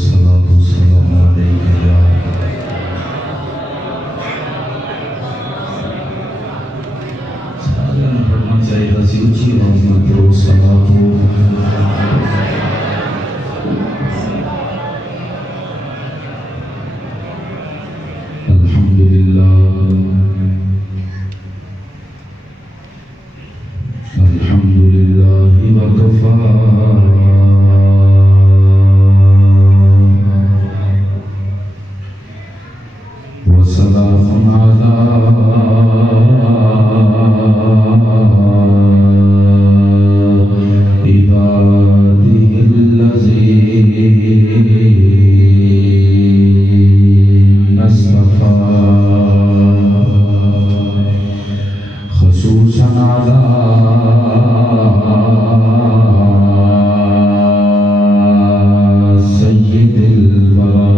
والصلاة والسلام عليك يا سارے پڑھنا چاہیے سی اچھی آواز میں پڑھو صلاۃ الحمد للہ الحمد للہ وکفى وسلام على عباده الذين اصطفى خصوصا على سيد الورى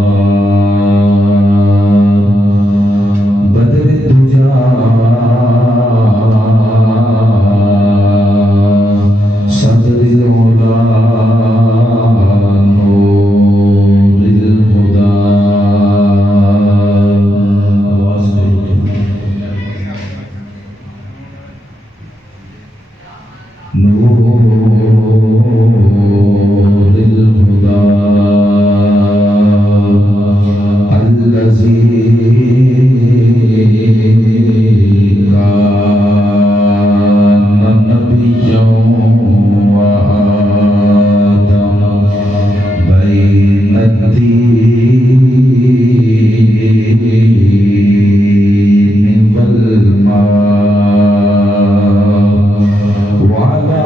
بدر الدجى صدر العلا نور الهدى نور الهدى الذي كان نبيا وآدم بين الدين والماء وعلى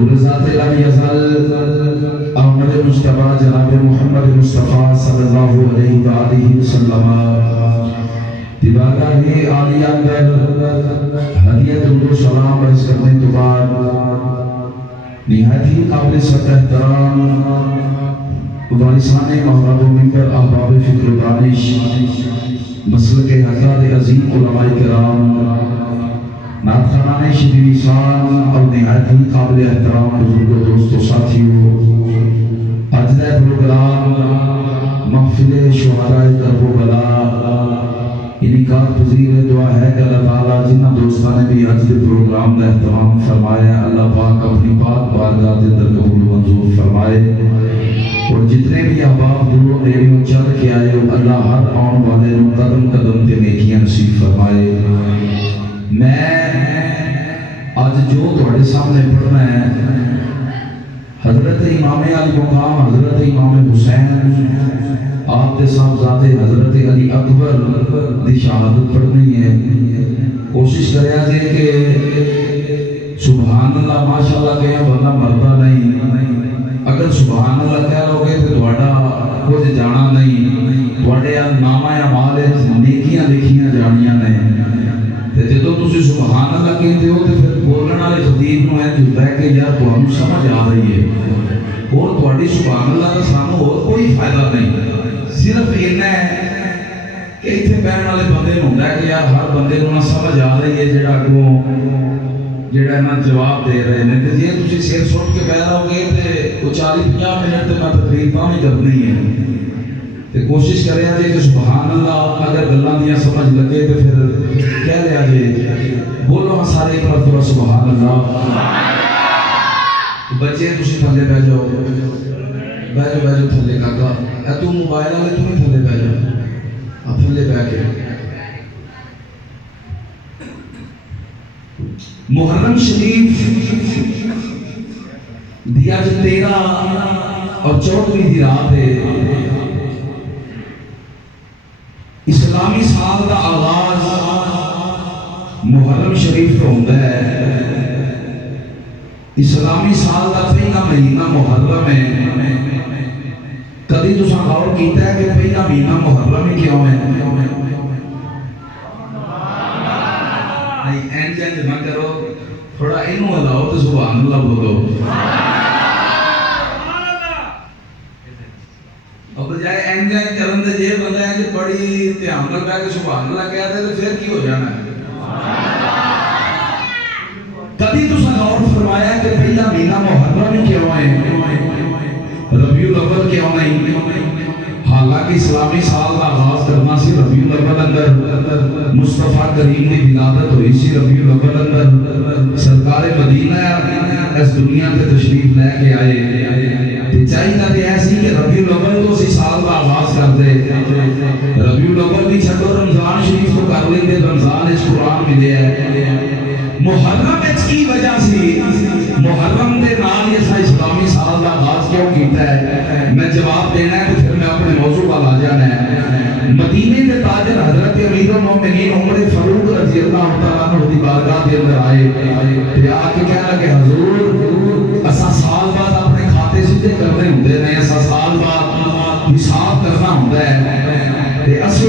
نور ذات لم یزل احمد مصطفیٰ جناب محمد مصطفیٰ صلی اللہ علیہ وآلہ وسلم دیباگاہ عالی اندر ہدیہ درود و سلام عرض کرنے تو بعد نہایت ہی قابل سطح احترام وارثان محمد و منکر احباب فکر و دانش مسلک حضرات عظیم علماء کرام نعت خوانان شبیر شان اور نہایت ہی قابل احترام بزرگ و دوست و ساتھیوں اجزاء پروگرام محفل شہداء کرب و بلا انعقاد پذیر دعا ہے کہ اللہ تعالیٰ جنہ دوستان نے بھی آج کے پروگرام کا اہتمام فرمایا اللہ پاک اپنی پاک بارگاہ کے اندر قبول و منظور فرمائے اور جتنے بھی احباب دور ریڈیو چل کے آئے ہو اللہ ہر آن والے نو قدم قدم تے نیکیاں نصیب فرمائے میں آج جو تھوڑے سامنے پڑھنا ہے حضرت امام علی مقام حضرت امام حسین آپ کے صاحبزادے حضرت علی اکبر دی شہادت پڑھنی ہے کوشش کریا جے کہ سبحان اللہ ماشاءاللہ کہیں بندہ مردا نہیں اگر سبحان اللہ کہہ لو گے تو تھوڑا کچھ جانا نہیں تھوڑے نامہ اعمال نیکیاں لکھیاں جانیاں نہیں تے جدوں تسی سبحان اللہ کہندے ہو تے پھر بولن والے خطیب نو ایں جھلدا ہے کہ یار تانوں سمجھ آ رہی ہے اور تہاڈی سبحان اللہ دا سانوں اور کوئی فائدہ نہیں صرف اتنا ہے کہ اتنے بہن والے بندے نوں ہوندا ہے کہ یار ہر بندے نوں نہ سمجھ آ رہی ہے جڑا اگوں جڑا نہ جواب دے رہے نے تے جے تسی سر سٹ کے بیٹھ رہو گے تے وہ 40-50 منٹ تے میں تقریر تاں ہی کرنی ہے تے کوشش کریا جے کہ سبحان اللہ اگر گلاں دیاں سمجھ لگے تے پھر کہہ لیا جے بولو ہاں سارے ایک مرتبہ سبحان اللہ بچے تسی تھلے بیٹھ جاؤ بیٹھو بیٹھو تھلے کاکا اے تو موبائل والے تو نہیں تھلے بیٹھ جاؤ تھلے بیٹھ کے محرم شریف دیا جو 13 اور 14 دی رات ہے اسلامی سال کا آغاز محرم شریف کو ہوتا ہے اسلامی سال کا پہلا مہینہ محرم ہے کدی تو غور کیتا ہے کہ پہلا مہینہ محرم ہی کیوں ہے نہیں اینجن نہ کرو تھوڑا اینو ہلاؤ تو سبحان اللہ بولو اب بجائے اینجن کرن دے یہ بندہ ہے کہ بڑی دھیان نال بیٹھ کے سبحان اللہ کہتے ہیں تو پھر کی ہو جانا ہے کبھی تو غور فرمایا کہ پہلا مہینہ محرم ہی کیوں ہے ربیع الاول کیوں نہیں حالانکہ اسلامی سال کا آغاز کرنا سی ربیع الاول اندر مصطفیٰ کریم کی ولادت ہوئی سی ربیع الاول اندر سرکار مدینہ اس دنیا تے تشریف لے کے آئے چاہیے کہ ایسی کہ ربیع الاول تو اسی سال کا آغاز کر دے ربیع الاول بھی چھڈو رمضان شریف کو کر لیں گے رمضان اس قرآن ملے ہے محرم اس کی وجہ سے محرم دے نال یہ اسلامی سال کا آغاز کیوں کیتا ہے میں جواب دینا ہے تو پھر میں اپنے موضوع پر آ جانا ہے مدینے کے تاجر حضرت امیر المومنین عمر فاروق رضی اللہ تعالیٰ عنہ دی بارگاہ کے اندر آئے تے آ کے کہنے لگے حضور اسا سال بعد اپنے کھاتے سیدھے کرنے ہوندے نے اسا سال بعد حساب کرنا ہوندا ہے تے اسی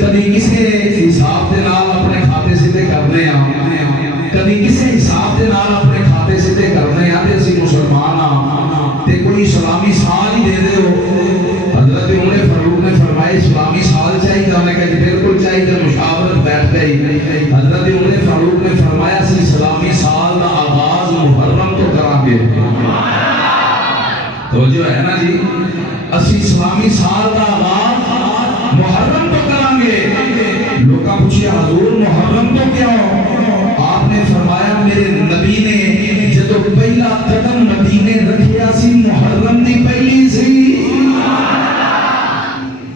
کبھی کسی حساب دے نال اپنے کھاتے سیدھے کرنے ہاں کبھی کسی حساب دے نال اپنے کھاتے سیدھے کرنے ہاں تے اسی مسلمان ہاں تے کوئی اسلامی سال ہی دے دے ہو حضرت عمر فاروق نے فرمایا اسلامی سال چاہیے انہوں نے کہا کہ بالکل چاہیے تے مشاورت بیٹھ گئی حضرت عمر فاروق نے فرمایا اسی اسلامی سال کا آغاز محرم تو کریں گے توجہ ہے نا جی اسی اسلامی سال کا آغاز محرم تو کریں گے لوگاں پوچھے حضور محرم تو کیوں آپ نے فرمایا میرے نبی نے جدو پہلا قدم مدینے رکھیا سی محرم دی پہلی سی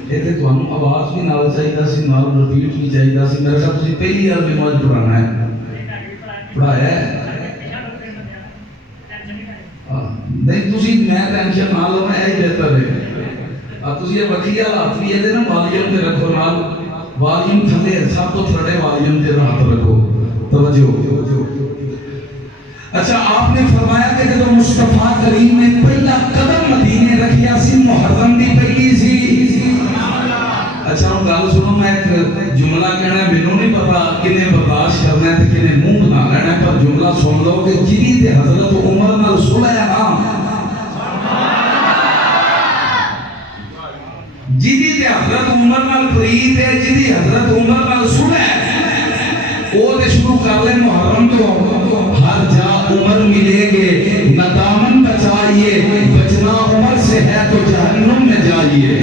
یہ تے تانوں آواز بھی نال چاہیے سی نال رپیٹ بھی چاہیے سی میرے خیال تسی پہلی بار بھی موج پڑھانا ہے پڑھایا ہے نہیں تسی میں ٹینشن نہ لو میں یہ بہتر ہے اب تسی یہ بکھی ہاتھ بھی ہے نا والیوم تے رکھو نال والیوم تھلے سب تو تھلے والیوم تے ہاتھ رکھو توجہ اچھا آپ نے فرمایا کہ جب مصطفیٰ کریم نے پہلا قدم مدینے رکھیا سی محرم دی پہلی سی۔ اچھا ہوں گل سنو، میں ایک جملہ کہنا ہے، مینوں نہیں پتا کنے برداشت کرنا ہے تے کنے منہ بنا لینا ہے، پر جملہ سن لو کہ جدی تے حضرت عمر نال صلح ہے نا، جدی تے حضرت عمر نال پریت ہے، جدی حضرت عمر نال صلح ہے، وہ تے شروع کر لیں محرم تو، ہر جا عمر ملیں گے نہ دامن بچائیے، بچنا عمر سے ہے تو جہنم میں جائیے۔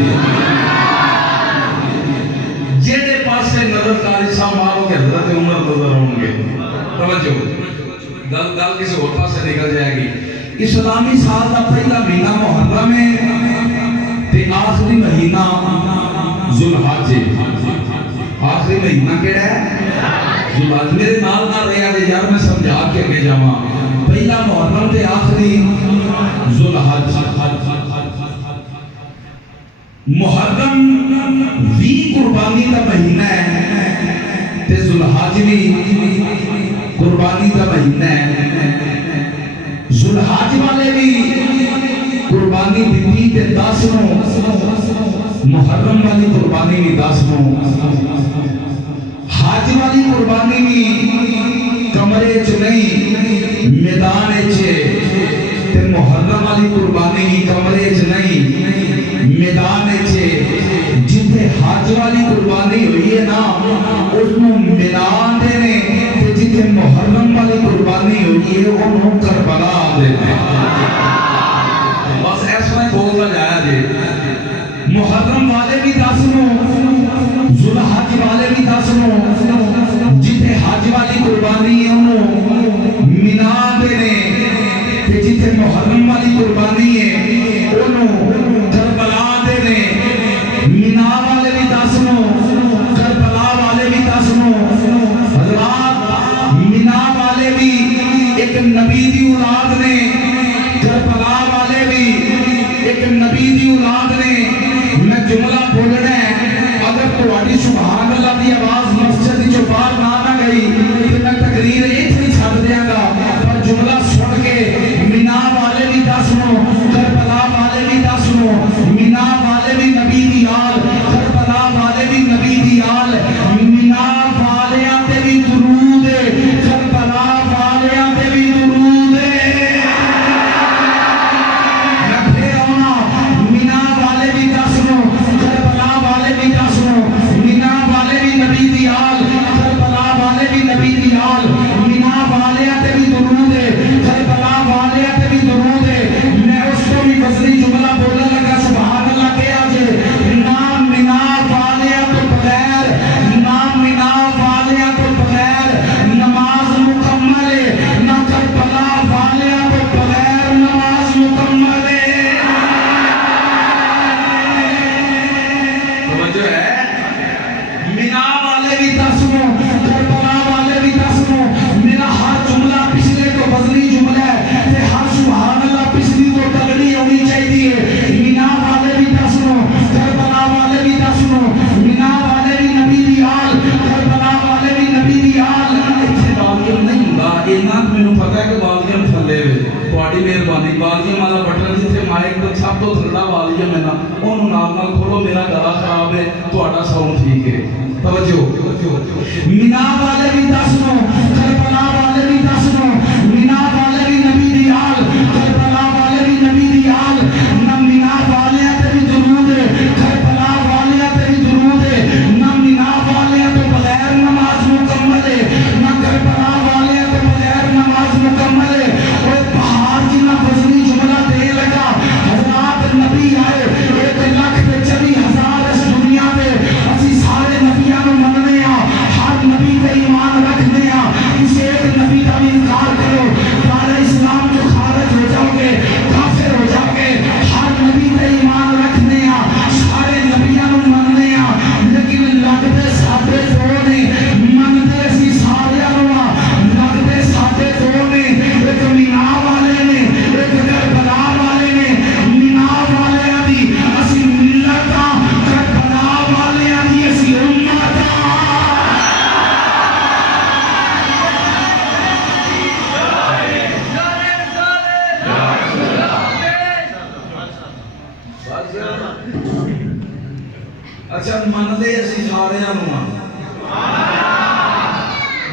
جیڑے پاس سے نظر کاری صاحب مارو کہ حضرت عمر نظر ہوں گے، توجہ گل کسی اور پاس سے نکل جائے گی۔ اسلامی سال کا پہلا مہینہ محرم ہے تے آخری مہینہ ذوالحج، آخری مہینہ کیڑا ہے؟ ذوالحج۔ میرے نال نہ رہیا دے یار، میں سمجھا کے اگے جاواں، پہلا محرم تے آخری ذوالحج۔ محرم بھی قربانی کا مہینہ ہے تے ذوالحج بھی قربانی کا مہینہ ہے۔ ذوالحج والے بھی قربانی دیتی تے 10 نو، محرم والی قربانی بھی 10 نو، حج والی قربانی بھی کمرے چ نہیں میدان چ، تے محرم والی قربانی بھی کمرے چ نہیں میدان چ۔ جتھے حج والی قربانی ہوئی ہے نا اس نو میدان دے نے، تے جتھے محرم والی قربانی ہوئی ہے انہوں کربلا دے نے۔ بس ایسا ہی بولتا جایا جی، محرم والے بھی 10 نو، ذوالحج والے بھی 10 نو، جتھے حج والی قربانی ہے انہوں مینا دے نے، تے جتھے محرم والی قربانی ہے انہوں کربلا دے نے۔ مینا والے بھی 10 نو، کربلا والے بھی 10 نو۔ حضرات مینا والے بھی ایک نبی دی اولاد نے، کربلا والے بھی ایک نبی دی اولاد نے۔ میں جملہ بولنا ہے، اگر تہاڈی سبحان اللہ دی آواز مسجد چوں باہر نہ گئی تے میں تقریر ایتھے چھڈ دیاں گا، پر جملہ سن کے مینا والے بھی 10 نو، کربلا والے بھی 10 نو۔ مینا والے بھی نبی دی آل، کربلا والے بھی نبی دی آل۔ مینا والیاں تے بھی درود ہے، کربلا والیاں تے بھی درود ہے۔ میں پھر آنا، مینا والے بھی 10 نو، کربلا والے بھی 10 نو۔ مینا والے بھی نبی دی آل، کربلا والے بھی نبی دی آل۔ مینا والیاں تے بھی درود ہے، کربلا والیاں تے بھی درود ہے۔ میں اس کو بھی وزنی جملہ بولنے لگا، سبحان اللہ کہہ آجے، نام مینا والیاں تو بغیر، نام مینا والیاں تو بغیر نماز مکمل ہے، نہ کربلا والیاں تو بغیر نماز مکمل ہے۔ توجہ ہے، مینا والے بھی 10 نو، کربلا والے بھی 10 نو۔ میرا ہر جملہ پچھلے تو وزنی جملہ ہے تے ہر سبحان اللہ پچھلی تو تگڑی ہونی چاہیے۔ مینا والے بھی 10 نو، کربلا والے بھی 10 نو۔ مینا والے بھی نبی دی آل، کربلا والے بھی نبی دی آل۔ ایتھے والیم نہیں ہوندا، اینا مینوں پتہ ہے کہ والیم تھلے وے، تہاڈی مہربانی والیم والا بٹن جتھے مائک تے سب تو تھلڑا والیم ہے نا، اونوں نال کھولو، میرا گلا خراب ہے، تہاڈا ساؤنڈ ٹھیک ہے۔ توجہ، مینا والے بھی 10 نو، کربلا والے بھی 10 نو۔ مینا والے بھی نبی دی آل، کربلا والے بھی نبی دی آل۔ نہ مینا والیاں تے بھی درود ہے، کربلا والیاں تے بھی درود ہے۔ نہ مینا والیاں تو بغیر نماز مکمل ہے، نہ کربلا والیاں تو بغیر نماز مکمل ہے۔ اور پہاڑ جنہ وزنی جملہ دے لگا، حضرات نبی آئے 1,24,000 اس دنیا میں، اسی سارے نبیاں نو مننے ہاں، ہر نبی تے ایمان رکھنے ہاں، کسی ایک نبی دا سارے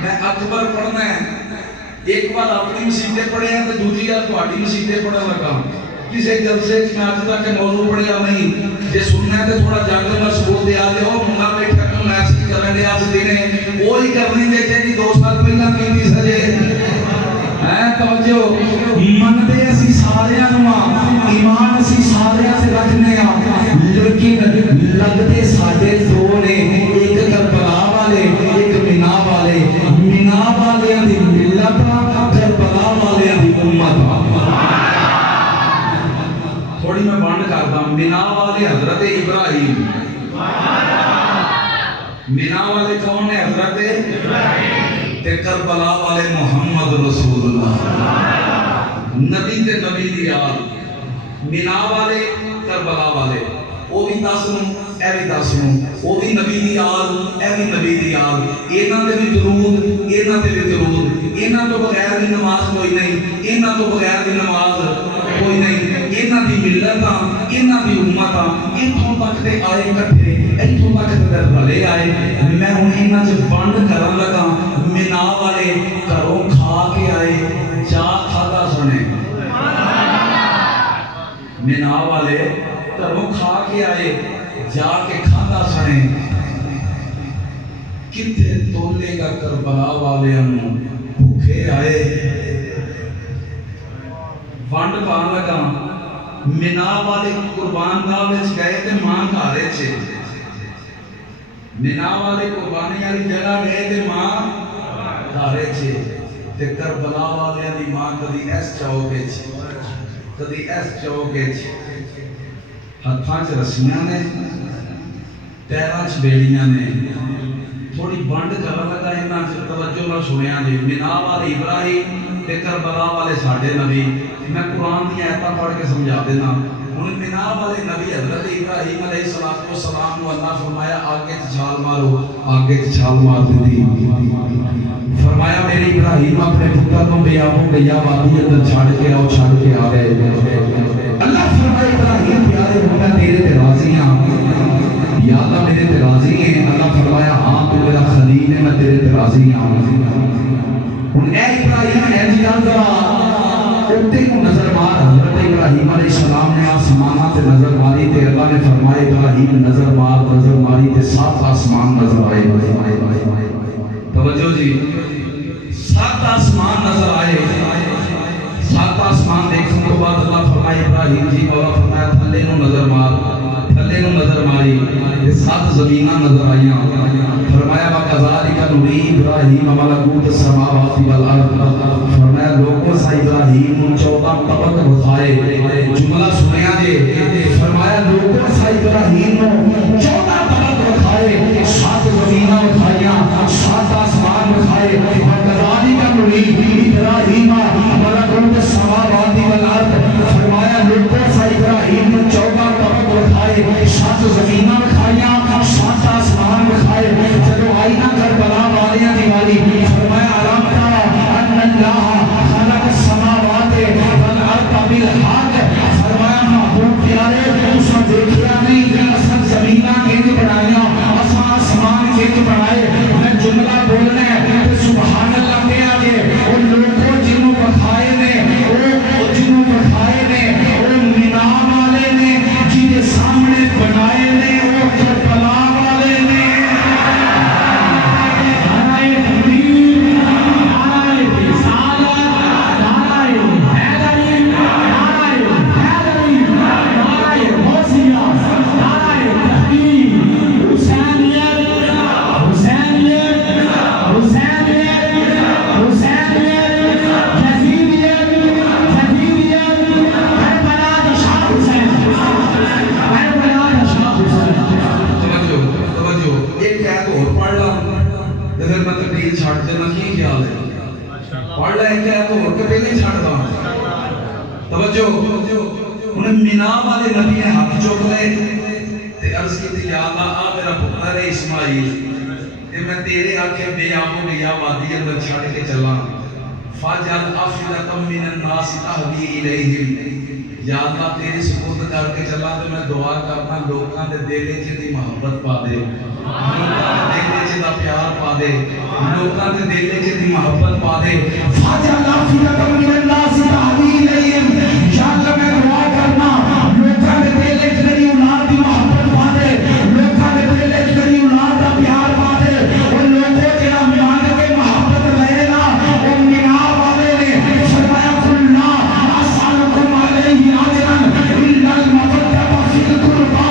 میں اکبر پڑھنا ہے، ایک بار اپنی مسیطیں پڑھے ہیں تو دوسری بار تہاڈی مسیطیں پڑھن لگا. کسی جلسے میں اج تک موضوع پڑھیا نہیں، جے سننا ہے تو تھوڑا جاگ کر سبوت دیا دے. وہ منڈا بیٹھا کیوں میسج کرن دیا اس دن وہی کرنی دیکھے جی 2 سال پہلا کیتی سجے ہے. توجہ منتے اسی سارے ایمان اسی سارے سے رکھنے لیکن لگتے ساڈے دو نے، ایک کربلا والے ایک مینا والے. مینا والیاں دی ملت کربلا والیاں دی امت. تھوڑی میں بند کردا. مینا والے حضرت ابراہیم. مینا والے کون ہے؟ حضرت ابراہیم. تے کربلا والے محمد رسول اللہ، نبی تے نبی دی آل. مینا والے کربلا والے وہ بھی 10 نوں اے بھی 10 نوں، وہ بھی نبی دی آل اے بھی نبی دی آل. انہاں دے بھی درود انہاں دے بھی درود. انہاں تو بغیر دی نماز کوئی نہیں، انہاں تو بغیر دی نماز کوئی نہیں. انہاں دی ملت انہاں دی امت اتھوں تک تے آئے کٹھے، اتھوں تک تے رلے آئے. میں ہن انہاں چ بند کرن لگا. مینا والے گھروں کھا کے آئے جا کھادا سنے. مینا والے گھروں کھا کے آئے جا کے کھادا سنے. کتے تولے گا کربلا والے بھوکے آئے. ونڈ پان لگا. مینا والے قربان گاہ وچ گئے تے ماں گھارے چھے. مینا والے قربانی والی جگہ گئے تے ماں گھارے چھے. تے کربلا والے دی ماں کدی اس چوکے چھے کدی اس چوکے چھے. ہتھاں چ رسیاں نے، پیراں چ بیڑیاں نے. تھوڑی بند کرن لگا. انہاں چ توجہ نال سنیا جی. مینا والے ابراہیم تے کربلا والے ساڈے نبی. میں قرآن دی آیتاں پڑھ کے سمجھا دینا. ہن مینا والے نبی حضرت ابراہیم علیہ السلام کو اللہ فرمایا آگے چھال مارو. آگے چھال مار دی. فرمایا میرے ابراہیم اپنے پتر کو بیابوں گیا وادی اندر چھڑ کے آؤ. چھڑ کے آ گئے. اللہ فرمایا ابراہیم پیارے ہوں میں تیرے تے راضی ہاں. یا اللہ میرے تے راضی ہیں. اللہ فرمایا ہاں تو میرا خلیل ہے، میں تیرے تے راضی ہاں. ہن اے ابراہیم اے جان ذرا اُتے کو نظر مار. حضرت ابراہیم علیہ السلام نے آسمانہ تے نظر ماری تے اللہ نے فرمایا ابراہیم نظر ماری تے 7 آسمان نظر آئے. توجہ جی، 7 آسمان نظر آئے. 7 آسمان دیکھنے تو بعد اللہ فرمایا ابراہیم جی مولا فرمایا تھلے نو نظر مار. تھلے نو نظر ماری تے 7 زمیناں نظر آئیاں. فرمایا وَكَذَلِكَ نُرِي إِبْرَاهِيمَ مَلَكُوتَ السَّمَاوَاتِ وَالْأَرْضِ. فرمایا لوگوں سے ابراہیم 14 طبق دکھائے. جملہ سنیا جے. فرمایا لوگوں سے ابراہیم 14 طبق دکھائے. 7 زمیناں دکھائیاں، 7 آسمان دکھائے. وَكَذَلِكَ نُرِي إِبْرَاهِيمَ مَلَكُوتَ السَّمَاوَاتِ وَالْأَرْضِ. فرمایا لوگوں سے ابراہیم 14 طبق دکھائے، 7 زمیناں دکھائیاں، 7 آسمان دکھائے. جب آئی نہ کربلا والیاں دیواری فرمایا علام تارا ان اللہ خلق السماوات والارض بالحق. فرمایا محبوب پیارے تُساں دیکھیا نہیں اساں زمیناں کینج بنائیاں، اساں آسمان کینج بنائے. میں جملہ بولنا ہے سبحان اللہ کہا جے. وہ لوگوں جنہوں بخائے نے وہ جنہوں بخائے نے وہ مینا والے نے جنہیں سامنے بنائے نے وہ کربلا والے نے. مینا والے نبی نے ہاتھ چک لے تے عرض کی تھی یا اللہ آ میرا پتر ہے اسماعیل تے میں تیرے آنکھیں بے آبو گیا وادی اندر چھڑ کے چلا. فَجَعَلْ أَفْئِدَةً مِّنَ النَّاسِ تَهْوِي إِلَيْهِمْ. یا اللہ تیری سپرد کر کے چلا تو میں دعا کرنا لوگوں کے دل وچ دی محبت پا دے، لوگوں کے دل وچ دا پیار پا دے، لوگوں کے دل وچ دی محبت پا دے۔ فاجعل افئدة من الناس تهوي إليهم، یا اللہ میں دعا کرنا لوگوں کے دل وچ میری اولاد دی محبت پا دے، لوگوں کے دل وچ میری اولاد دا پیار پا دے۔ اور لوگوں جڑا مان کے محبت لے نا او مینا والے نے فرمایا قل لا اسألكم علیہ اجرا الا المودة فی القربى،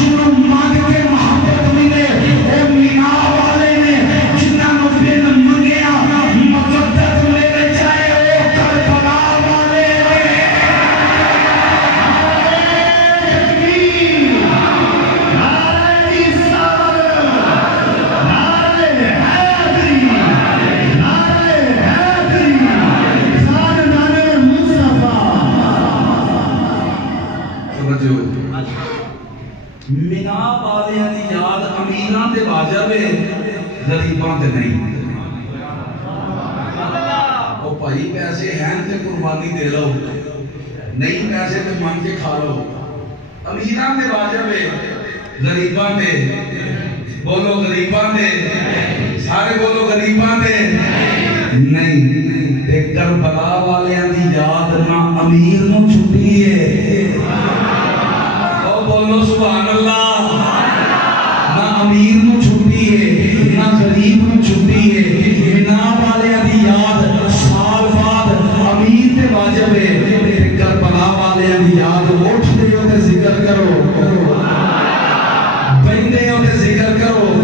جنہوں مان کے محبت ملے او مینا والے نے، جنہاں نوں بن منگیا مودت میرے چاہے او کربلا والے نے۔ مینا والیاں دی یاد امیراں تے واجب ہے، غریباں تے نہیں۔ او بھائی پیسے ہیں تے قربانی دے لو، نہیں پیسے تے مان کے کھا لو۔ امیراں تے واجب ہے، غریباں تے بولو، غریباں تے سارے بولو، غریباں تے نہیں۔ تے کربلا والیاں دی یاد نہ امیر نوں چھٹی ہے، بولو سبحان اللہ، نہ امیر نو چھٹی ہے نہ غریب نو چھٹی ہے۔ مینا والیاں دی یاد سال بعد امیر تے واجب ہے، کربلا والیاں دی یاد اٹھ دے ہو تے ذکر کرو، بندے ہو تے ذکر کرو،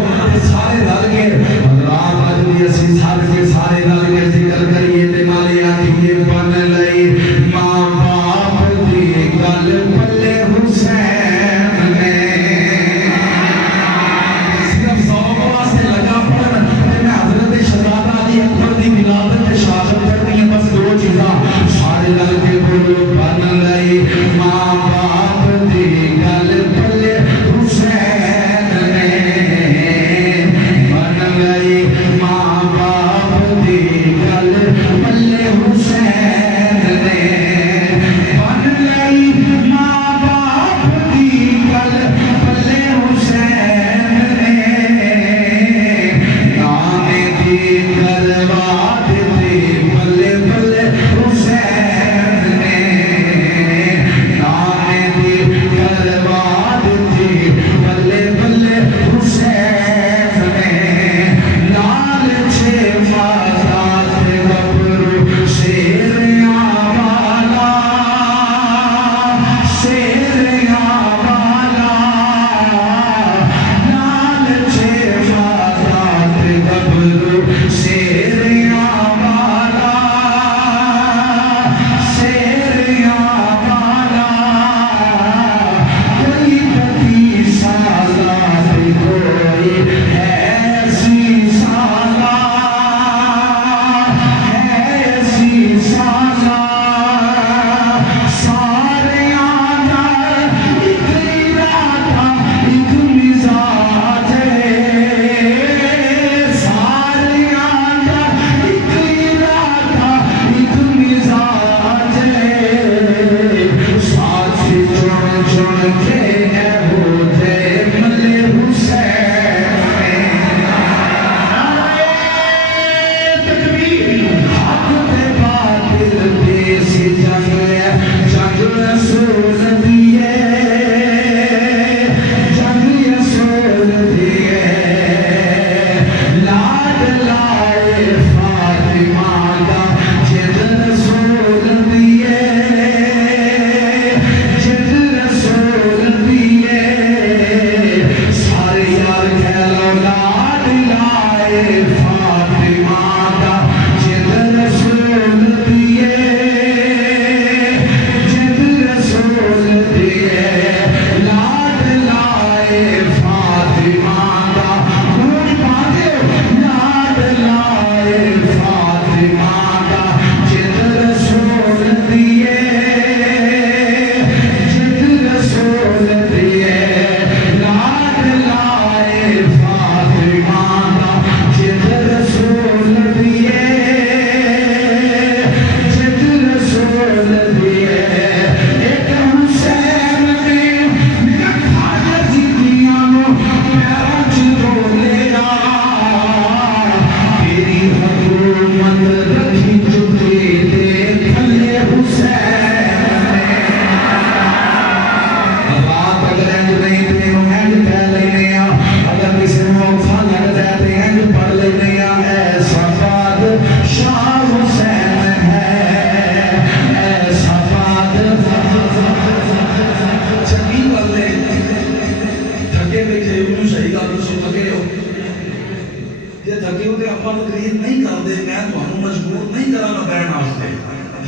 سارے رل کے حضرات اج بھی اسی سارے رل کے ذکر کریے تے نالے آکھیے بن لئی ماں باپ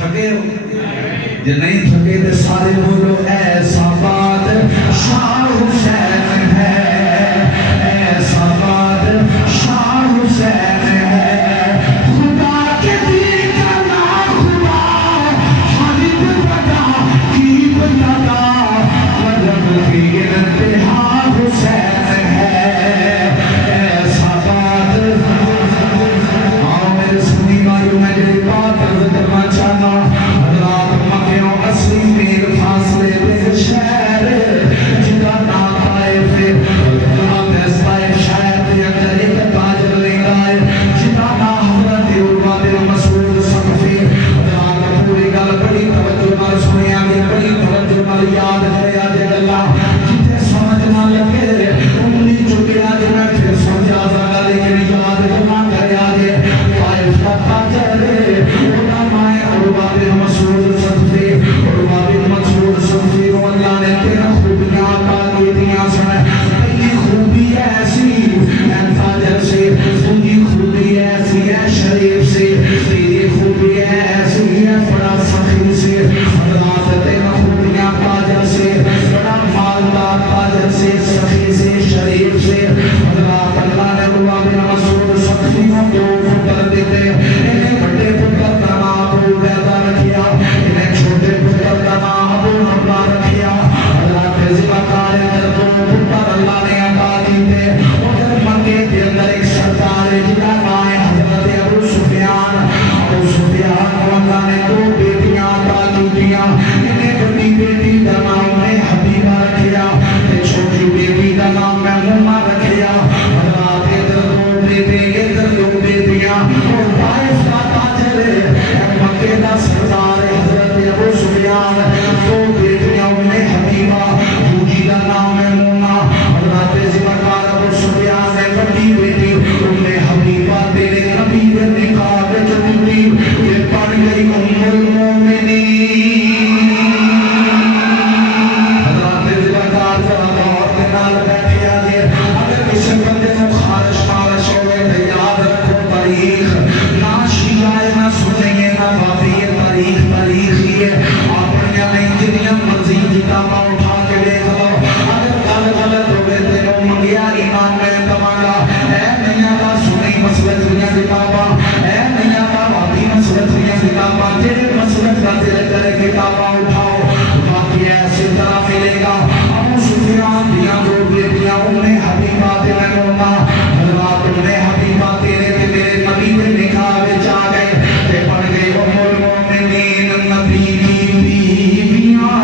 تھکے ہو جے نہیں تھکے تو سارے بولو ایسا بات شاہ حسین ہے، ایسا بات شاہ حسین ہے، خدا کے دین کا نا خدا حریب بدا کی بدا مذہب کی انتہا حسین ہے، ایسا بات۔ آؤ میرے سنی بھائیوں میں جو بات عرض کرنا چاہنا، حضرات مکیوں اصلی میر فاصلے بے شہر جدا نا طائف حضرات طائف شہر دے اندر ایک تاجر لیندہ ہے جدا نا حضرت عروہ بن مسعود ثقفی۔ حضرات پوری گل بڑی توجہ نال سنیا گیا، بڑی توجہ نال یاد کریا جے اللہ جتھے سمجھ نہ لگے انگلی چکیا جے میں پھر سمجھا سکا لیکن یاد کرنا کریا جے طائف کا تاجر اودا مائے عروہ بن مسعود ثقفی۔ عروہ بن مسعود ثقفی کو اللہ نے تین خوبیاں عطا کی دیا سن، پہلی خوبی ایسی ہے تاجر سے، دوسری خوبی ایسی ہے شریف سے، تیسری خوبی ایسی ہے بڑا سخی سے۔ حضرات تین خوبیاں تاجر سے، بڑا مالدار تاجر سے، سخی سے، شریف سے۔ حضرات اللہ نے عروہ بن مسعود ثقفی کو دو پتر دیتے، انہیں بڑے پتر کا نام ابو عبیدہ رکھیا، انہیں چھوٹے پتر کا نام ابو عبداللہ رکھیا۔ حضرات ذمہ-دار اندر دو پتر اللہ نے عطا کیتے، ادھر مکے کے اندر ایک سردار ہے جنہاں نام ہے حضرت ابو سفیان۔ ابو سفیان کو اللہ نے دو بیٹیاں عطا کیتیاں، انہیں بڑی بیٹی کا نام ہے حبیبہ رکھیا، چھوٹی بیٹی کا نام میمونہ رکھیا۔ حضرات ادھر دو بیٹے ادھر دو بیٹیاں، اور طائف کا تاجر ہے مکے کا سردار ہے حضرت ابو سفیان، دو بیٹیاں انہیں حبیبہ، دوسری کا نام میمونہ۔ حضرت ذمہ-دار ابو سفیان نے بڑی بیٹی انہیں حبیبہ تیرے نبی کے نکاح میں چلی، یہ بن گئی ام المومنین۔ حضرات ذمہ-دار ذرا غور کے نال بیٹھے آجے، اگر کسی بندے کو خارش ہوئے تو یاد رکھو تاریخ نہ شیعہ نہ سنیے نہ بابی، یہ تاریخ ہی ہے۔ اپنیاں نہیں جنیاں مرضی کتاباں اٹھا کے دیکھ لو، اگر گل غلط ہوئے تینوں منگیا ایمان میں تمہارا اے میاں دا سنی مسلک دیاں کتاباں، اے میاں دا بابی مسلک دیاں کتاباں، جڑے مسلک دا دل کرے کتاباں اٹھاؤ، باقی ایسے طرح ملے گا۔ ابو سفیان دیاں دو بیٹیاں انہیں حبیبہ تے میمونہ، حضرات انہیں حبیبہ تیرے تے میرے نبی کے نکاح وچ آ گئے تے بن گئی ام المومنین، نبی کی بیویاں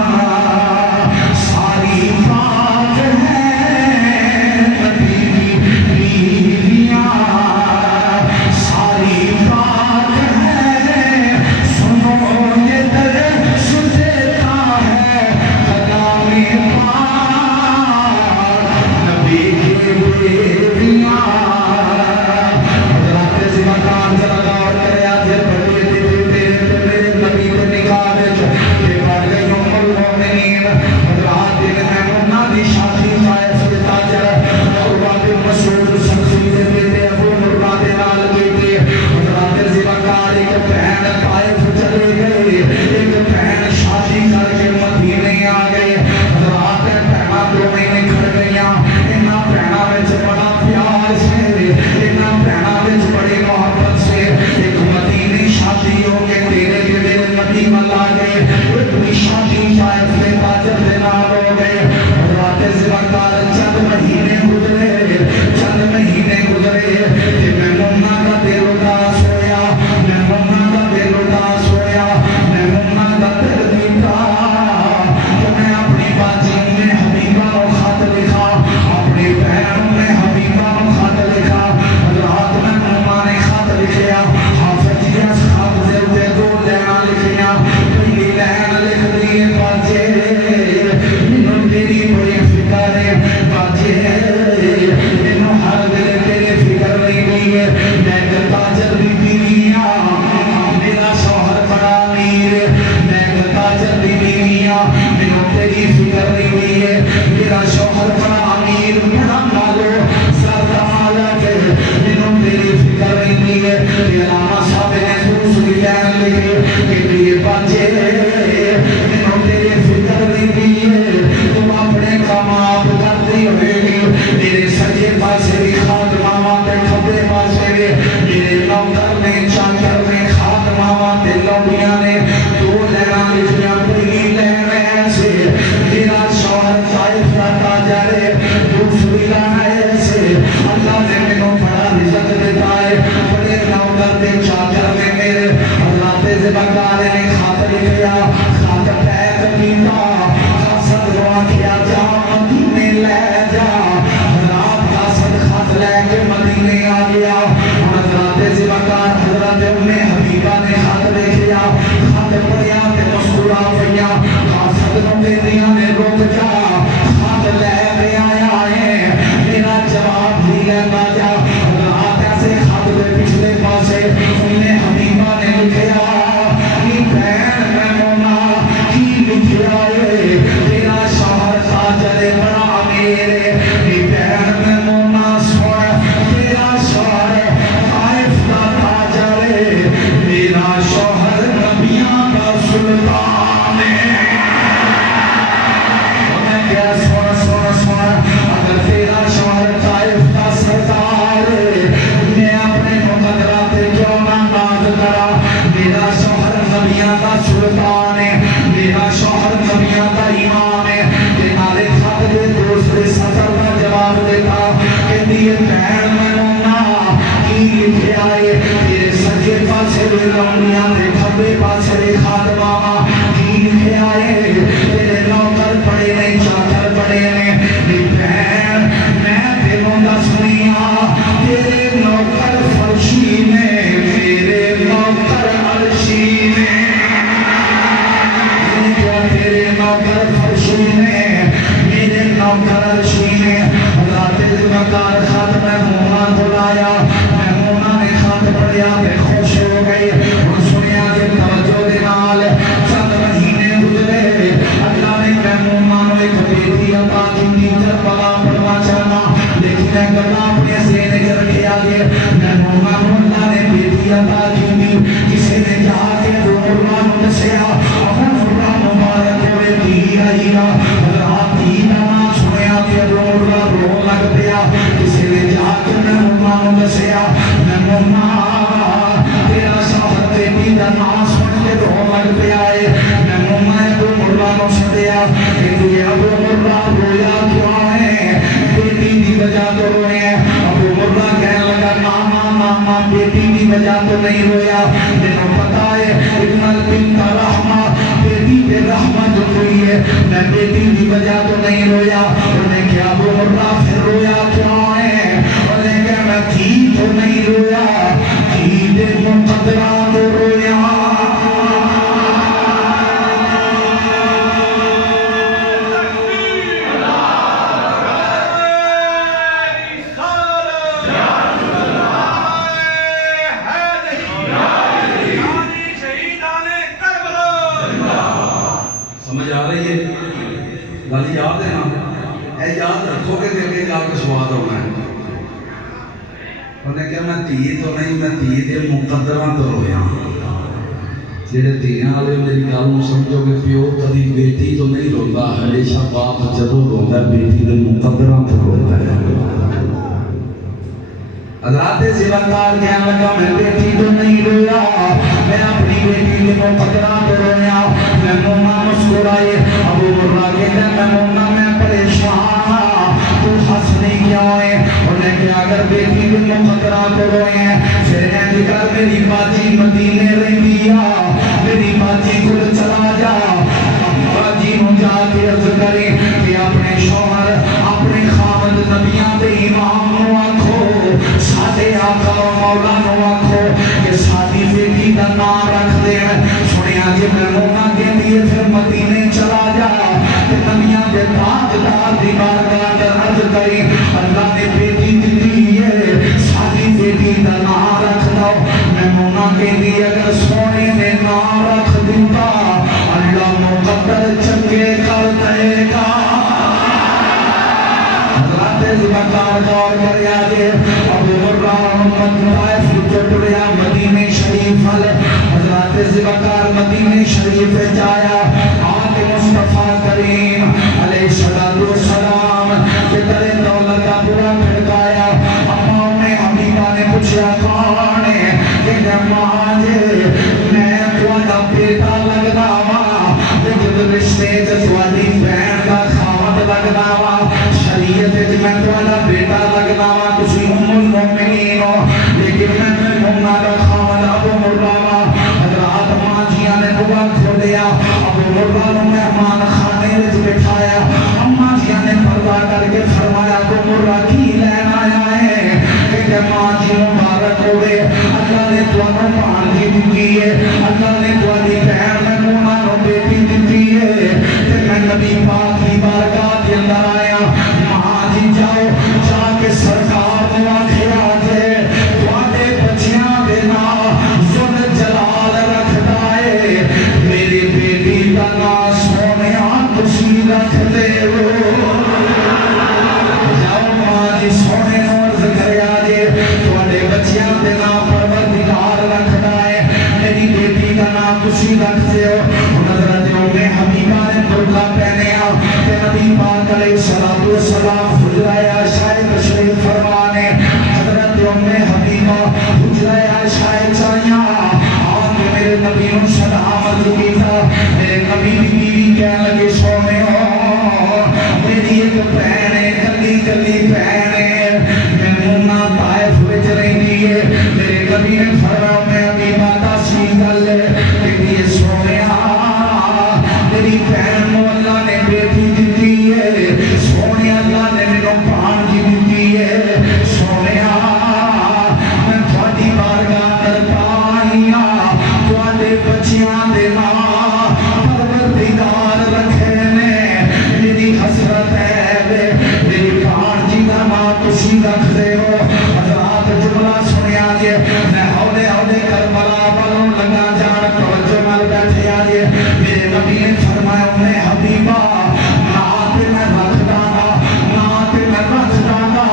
ساری پاک ہیں، نبی کی بیویاں ساری پاک ہیں، سنو یہ درس دیتا ہے کلام پاک، نبی کی بیویاں۔ حضرات ذمہ-دار ذرا غور کرے آجے بڑے تیرے میرے نبی کے نکاح وچ یہ بڑھ گئی ام المومنین۔ حضرات دل میمونہ دی شادی طائف کے تاجر عروہ بن مسعود ثقفی دے بیٹے ابو عروہ دے نال کیتی۔ حضرات ذمہ-دار ایک بہن طائف چلے گئے، ایک بہن شادی کر کے مدینے آ گئے۔ حضرات بہناں دونوں نکھر گئیاں، انہاں بہناں وچ بڑا پیار سے، انہاں بہناں وچ بڑی محبت سے ایک مدینے شادی ہو کے تیرے کے میرے نبی مل آ گئے، ایک بھی شادی طائف کے تاجر دے نال ہو گئے۔ حضرات ذمہ-دار چند مہینے گزرے تے میمونہ کا دل اداس ہویا، میمونہ کا دل اداس ہویا، میمونہ کا دل دیتا کہ میں اپنی باجی میں حبیبہ کو خط لکھا، اپنی بہن میں حبیبہ کو خط لکھا۔ حضرات میمونہ نے خط لکھیا، حافظ جی اس خط دے اتے دو لینا لکھیا، پہلی لین لکھ دیئے باجے انہوں تیری بڑی فکر ہے، باجے انہوں ہر دل تیرے فکر نہیں لیے، میں کہتا جلدی بیویاں میرا شوہر بڑا امیر، میں کہتا جلدی بیویاں انہوں تیری فکر نہیں لیے، میرا شوہر بڑا امیر بڑا مالو زیادہ مالا ہے، انہوں تیری فکر نہیں لیے۔ علامہ صاحب نے دوسری لین کے کہ بچے مینوں تیرے فکر رہندی ہے تم اپنے کام آپ کرتی ہوئے گی میرے سجے پاسے بھی خادماں تے کھبے پاسے بھی میرے نوکر نے چاکر نے خادماں تے لوڈیاں نے دو لینا لکھیاں پہلی لین ایسے میرا شوہر طائف کا تاجر ہے دوسری لین ایسے اللہ نے مینوں بڑا رزق دیتا ہے بڑے نوکر دے چاکر نے میرے اللہ تے ذمہدار نے خط لکھیا خط پیک کیتا قاصد ہوا کیا جا مدینے لے جا رات قاصد خط لے کے مدینے آ گیا حضرات ذمہدار حضرت ام حبیبہ نے خط لکھیا خط پڑھیا تے مسکرا پیا قاصد نوں کہندیاں نے رک جا خط لے کے آیا ہے میرا جواب بھی لینا جا رات ایسے خط دے پچھلے پاسے ام حبیبہ نے لکھیا کہ بہن میمونہ کی لکھیا ہے تیرا شوہر تاجر بڑا میرے بہن میمونہ سن تیرا شوہر طائف کا تاجر ہے میرا شوہر نبیاں کا سلطان ہے انہیں کیا سن اگر تیرا شوہر طائف کا سردار ہے میں اپنے مقدرات کیوں نہ ناز کرا میرا شوہر نبیاں کا سلطان ہے میرا شوہر نبیاں کا امام ہے کہ نالے خط دے دوسرے سطر کا جواب دیتا کہ دیئے بہن میمونہ کی لکھے آئے تیرے سجے پاسے دے لونیاں دے کھبے پاسے دے خادماں کی لکھے آئے تیرے نوکر پڑے نے چاکر پڑے نے بہن میں دلوں دا سنیا تیرے نوکر فرشی میں میرے نوکر عرشی میں تیرے نوکر فرشی میں میرے نوکر عرشی میں حضرات ذمہدار خط میمونہ کو لایا میمونہ نے خط پڑھیا تے خوش ہو گئی اور سنیا کہ توجہ دے نال چند مہینے گزرے اللہ نے میمونہ نو ایک بیٹی عطا کی کربلا پڑھنا چاہنا لیکن ایک گلا اپنے سینے کے رکھے آگے میمونہ نو اللہ نے بیٹی عطا کی کسی نے جا کے رولا نو دسیا اپن رولا مبارک ہوئے دی آئی گا رات دی نام سنیا کہ رولا رو لگ پیا کسی نے جا کے میمونہ نو دسیا میمونہ تیرا شوہر بیٹی دا نام سن کے رو لگ پیا ہے میمونہ ابو مرہ نو سدیا کہ یہ ابو مرہ رویا کیوں ہے بیٹی دی وجہ تو روئے ہیں ابو مرہ کہنے لگا ناما بیٹی دی وجہ تو نہیں رویا لیکن پتا ہے ابن البنت رحمہ بیٹی پہ رحمہ جو ہوئی ہے میں بیٹی دی وجہ تو نہیں رویا انہیں کیا ابو مرہ پھر رویا کیوں ہے انہیں کہا میں تھی تو نہیں رویا تھی دے مقدرہ تو رویا سمجھ آ رہی ہے گل یاد ہے نا اے یاد رکھو گے کہ جا کے سواد ہونا ہے انہیں کہا میں تھی تو نہیں میں تھی دے مقدرہ تو رویا جیڑے تیاں والے میری گل نو سمجھو گے پیو کبھی بیٹی تو نہیں روندا ہمیشہ باپ جدوں روندا بیٹی دے مقدرہ تو روندا ہے حضرات ذمہدار کہنے لگا میں بیٹی تو نہیں رویا میں اپنی بیٹی کے مقدرہ تو رویا میمونہ مسکرائے ابو مرہ کہتا میمونہ میں پریشان تو ہنسنے کیوں ہے انہیں کہ اگر بیٹی کے مقدرہ تو روئے ہیں پھر انج کر میری باجی مدینے رہندیا میری باجی کو چلا جا باجی نو جا کے عرض کرے کہ اپنے شوہر اپنے خامد نبیاں دے امام نو آکھو ساڈے آقا و مولا نو آکھو کہ ساری بیٹی دا نام رکھ دے سنیا جی میمونہ کہندی ہے پھر مدینے چلا جا تے نبیاں دے تاجدار دی بارگاہ اندر عرض کری اللہ نے بیٹی دتی ہے ساری بیٹی دا نام رکھ دو میمونہ کہندی اگر سونے نے نام رکھ دیتا اللہ مقدر چنگے کر دے گا حضرات ذمہدار غور کریا جے ابو مرہ محمد طائف جو ٹریا مدینے شریف حضرات حضرت ذوالفقار مدینے شریف جایا آج مصطفیٰ کریم علیہ السلام کے در دولت کا پورا کھڑکایا اما میں حبیبہ نے پوچھا کون ہے کہ ماں جے میں تھوڑا بیٹا لگنا وا جب رشتے تھوڑی بہن کا خامد لگنا وا شریعت میں تھوڑا بیٹا لگنا وا تسی ام المؤمنین ہو لیکن میں مومنا کا خامد ابو مرہ حضرات ماں جیاں نے بوا کھولیا ابو مرہ نے مہمان خانے وچ بٹھایا اماں جیاں نے پردہ کر کے فرمایا ابو مرہ کی لین آیا ہے کہ ماں جی مبارک ہوئے اللہ نے تمہیں بھانجی دیتی ہے اللہ نے تمہاری بہن میمونہ نو بیٹی دیتی ہے کہ میں نبی پاک کی بارگاہ کے اندر آیا ماں جی جاؤ جا کے سرکار نے آخیا جے تمہارے بچیاں دے نام ذل جلال رکھتا ہے میری بیٹی کا نام سونیا تسی رکھ دے ہو جاؤ ماں جی سونے نور ذکر آجے تمہارے بچیاں دے نام پروردگار رکھتا ہے میری بیٹی کا نام تسی رکھتے ہو حضرت ام حبیبہ نے برقع پہنے کہ نبی پاک علیہ السلام حجرہ عائشہ تشریف فرمانے حضرت ام حبیبہ حجرہ عائشہ چاہیاں آن کے میرے نبی نے سلام علیہ کی تھا میرے نبی کی بیوی کہنے لگے سونے ہو میری ایک بہن ہے کلی کلی بہن ہے میمونہ طائف وچ رہندی ہے میرے نبی نے فرمایا میں حبیبہ دسی گل کہ سونیا میری بہن کو اللہ نے بیٹی دیتی ہے سونے اللہ نے میرے بھانجی دیتی ہے سونیا میں تھوڑی بارگاہ در پائیاں تھوڑے بچیاں دے نام پروردگار رکھے نے میری حسرت ہے میری بھانجی کا نام تسی رکھ دے ہو حضرات جملہ سنیا جے میں ہولے ہولے کربلا والوں لگا جان توجہ نال بیٹھے آجے میرے نبی نے فرمایا انہیں حبیبہ نات میں رکھ دانا نات میں رکھ دانا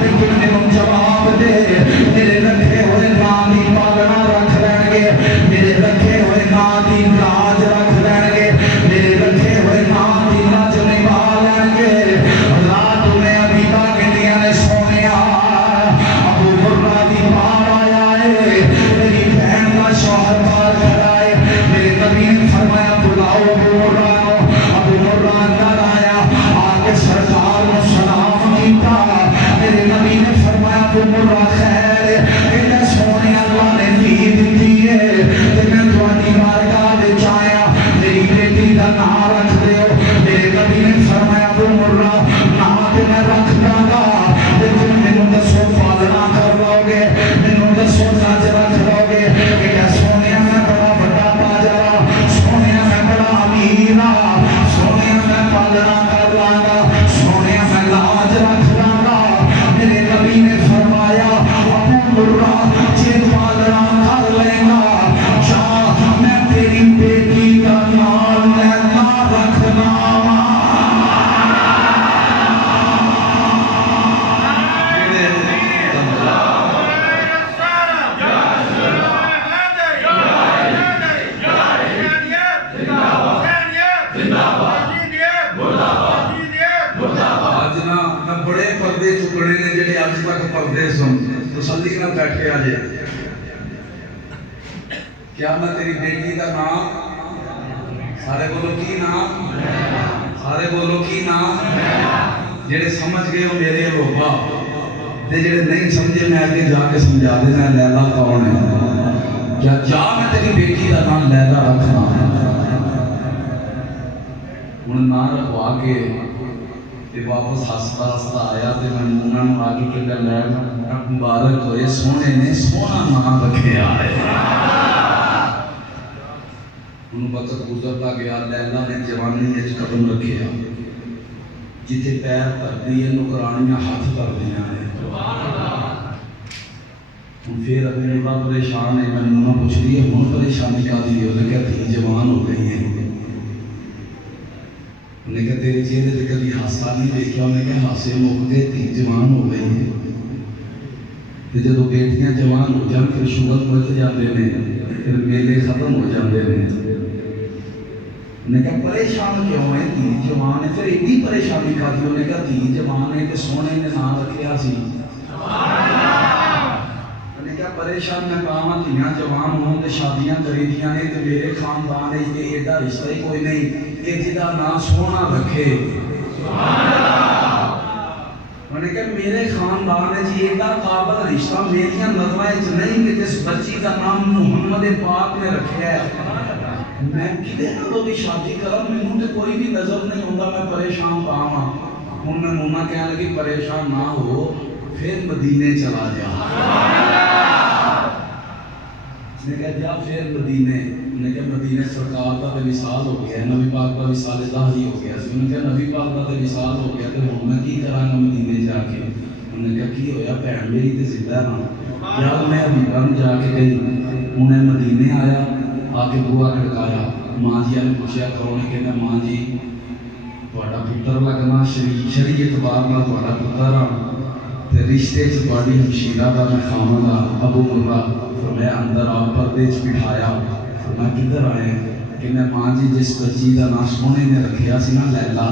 لیکن میں جواب دے میرے رکھے ہوئے نامی پالنا رکھ رہن گے میرے رکھے ہوئے نامی راج رکھ رہن گے میرے رکھے ہوئے نامی راج نبھا لیں گے رات میں حبیبہ کے دیا نے سونیا ابو مرہ دی بار آیا ہے میری بہن کا شوہر بار کھڑا ہے میرے نبی نے فرمایا بلاؤ ابو مرہ نو ابو مرہ اندر آیا آگے سرکار نے سلام کیتا میرے نبی نے فرمایا ابو مرہ خیر ہے سونے اللہ نے دی دیتی ہے کہ میں تھوڑی بارگاہ دے چاہیا میری بیٹی کا نام رکھ دے ہو میرے نبی نے فرمایا ابو مرہ نام تے میں رکھ داں گا لیکن مینوں دسو پالنا کر لو گے مینوں دسو ناچ رکھ لو گے کہ سونیا میں بڑا بڑا تاجرا سونیا میں بڑا امیر سونیا میں پالنا کر لاں گا سونیا میں لاج رکھ لاں گا میرے نبی نے فرمایا ابو مرہ جے پالنا کر لیں گا جا میں تیری بیٹی کا نام لینا رکھنا تسلی نہ بیٹھے آجے کیا میں تیری بیٹی کا نام سارے بولو کی نام سارے بولو کی نام جڑے سمجھ گئے ہو میرے لوبا تے جڑے نہیں سمجھے میں آگے جا کے سمجھا دینا لیلا کون ہے کیا جا میں تیری بیٹی کا نام لیلا رکھنا انہوں نہ رکھوا کے تے واپس ہستا ہستا آیا تے میں مونا نو آگے کے کر لے مبارک ہوئے سونے نے سونا نام رکھے آئے انہوں وقت گزرتا گیا لیلا نے جوانی نے قدم رکھے آئے جتے پیر کر دیئے نکرانیاں ہاتھ کر دیا ہے پھر اپنے نبا پریشان ہے میں مونا پوچھ دی ہے من پریشانی کا دیئے انہیں کہتی جوان ہو گئی ہیں انہیں کہا تیری چہرے سے کبھی ہاسا نہیں دیکھا انہیں کہا ہاسے موقع گئے تھی جوان ہو گئی ہیں کہ جب بیٹیاں جوان ہو جان پھر شغل ملت جاتے ہیں پھر میلے ختم ہو جاتے ہیں. انہیں کہا پریشان کیوں ہے؟ دھی جوان ہے. پھر اتنی پریشانی کا دی. انہیں کہا دھی جوان ہے کہ سونے نے نام رکھیا سی. انہیں کہا پریشان میں کہا دھیاں جوان ہوں تے شادیاں کری دیاں نے تے میرے خاندان ہے کہ ایڈا رشتہ ہی کوئی نہیں کہ جدا نام سونا رکھے. انہیں کہا میرے خاندان ہے جی ایڈا قابل رشتہ میری نظریں نہیں کہ جس بچی کا نام محمد پاک نے رکھا ہے. میں کدے نالوں بھی شادی کرا مینوں تے کوئی بھی نظر نہیں ہوندا. میں پریشان پاواں. ہن میں مونا کہنے لگی پریشان نہ ہو پھر مدینے چلا جا. نے کہا جا پھر مدینے. نے کہا مدینے سرکار دا تے وصال ہو گیا. نبی پاک دا وصال ظاہری ہو گیا. انہوں نے کہا نبی پاک دا تے وصال ہو گیا تے ہن میں کی کراں گا مدینے جا کے. انہوں نے کہا کی ہویا بہن میری تے زندہ رہا. یا میں حبیبہ نوں جا کے گئی. انہیں مدینے آیا آ کے بوا کھڑکایا. ماں جی نے پوچھا کرو. نے کہنا ماں جی تہاڈا پتر لگنا شرعی اعتبار نال تہاڈا پتر آ تے رشتے چ تہاڈی ہمشیرہ دا میں خاوند آ ابو مرہ. فرمایا اندر آپ پردے چ بٹھایا. فرمایا کدھر آئے؟ کہنا ماں جی جس بچی دا نام سونے نے رکھیا سی نا لیلا.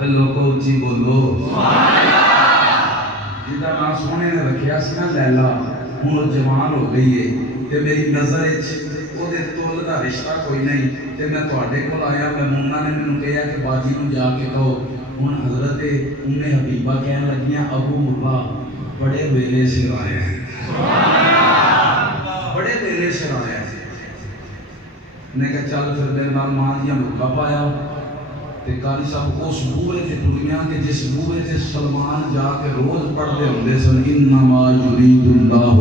لوگو اچھی بولو. جدا نام سونے نے رکھیا سی نا لیلا ہوں وہ جوان ہو گئی ہے تے میری نظر وہ تول کا رشتہ کوئی نہیں تے میں تواڈے کول آیا. میں مونا نے مینوں کہا کہ باجی نوں جا کے کہو. ہن حضرت ام حبیبہ کہن لگیاں ابو مرہ بڑے ویلے سے آئے ہیں. بڑے ویلے سے آئے ہیں. نے کہا چل پھر میرے نال ماں جی مکہ پایا تے قاری صاحب اس بوئے تے ٹریاں کہ جس بوئے تے سلمان جا کے روز پڑھتے ہوندے سن انما یرید اللہ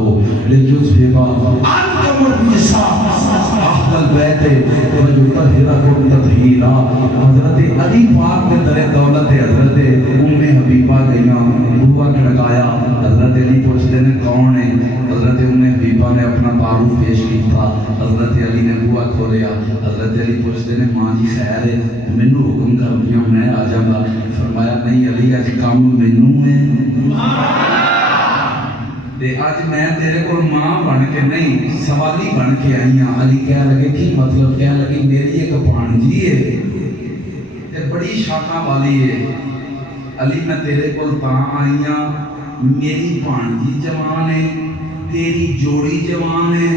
لیذھب عنکم الرجس اہل البیت ویطہرکم تطہیرا. حضرت علی پاک کے در دولت حضرت ام حبیبہ گئیاں. بوا کھڑکایا. حضرت علی پوچھتے نے کون ہے؟ حضرت ام حبیبہ نے اپنا تعارف پیش کیا. حضرت علی نے بوا کھولیا. حضرت علی پوچھتے نے ماں جی خیر ہے مینوں حکم کر دیا میں آ جاگا. فرمایا نہیں علی اج کام مینوں ہے تے اج میں تیرے کول ماں بن کے نہیں سوالی بن کے آئی ہاں. علی کہنے لگے کی مطلب؟ کہنے لگی میری ایک بھانجی ہے تے بڑی شاناں والی ہے. علی میں تیرے کول تاں آئی ہاں میری بھانجی جوان ہے تیری جوڑی جوان ہے.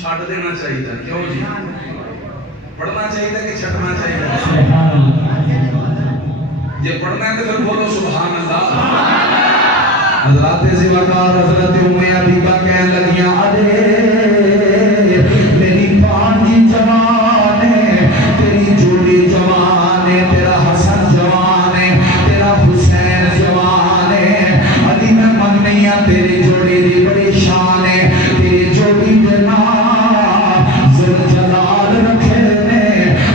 چھڑ دینا چاہیے. کیوں جی؟ پڑھنا چاہیے کہ چھٹنا چاہیے؟ یہ پڑھنا ہے تو پھر بولو سبحان اللہ. حضرات زیوکار حضرت ام حبیبہ کہنے لگیاں ارے میری بھانجی جوان ہے تیری جوڑی جوان ہے تیرا حسن جوان ہے تیرا حسین جوان ہے. علی میں مننی ہاں تیری جوڑی دی بڑی شان ہے. تیری جوڑی دے نام ذوالجلال رکھے نے.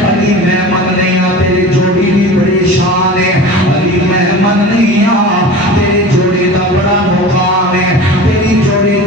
علی میں مننی ہاں تیری جوڑی دی بڑی شان ہے. علی میں مننی ہاں تیری جوڑی دا بڑا مقام ہے. تیری جوڑی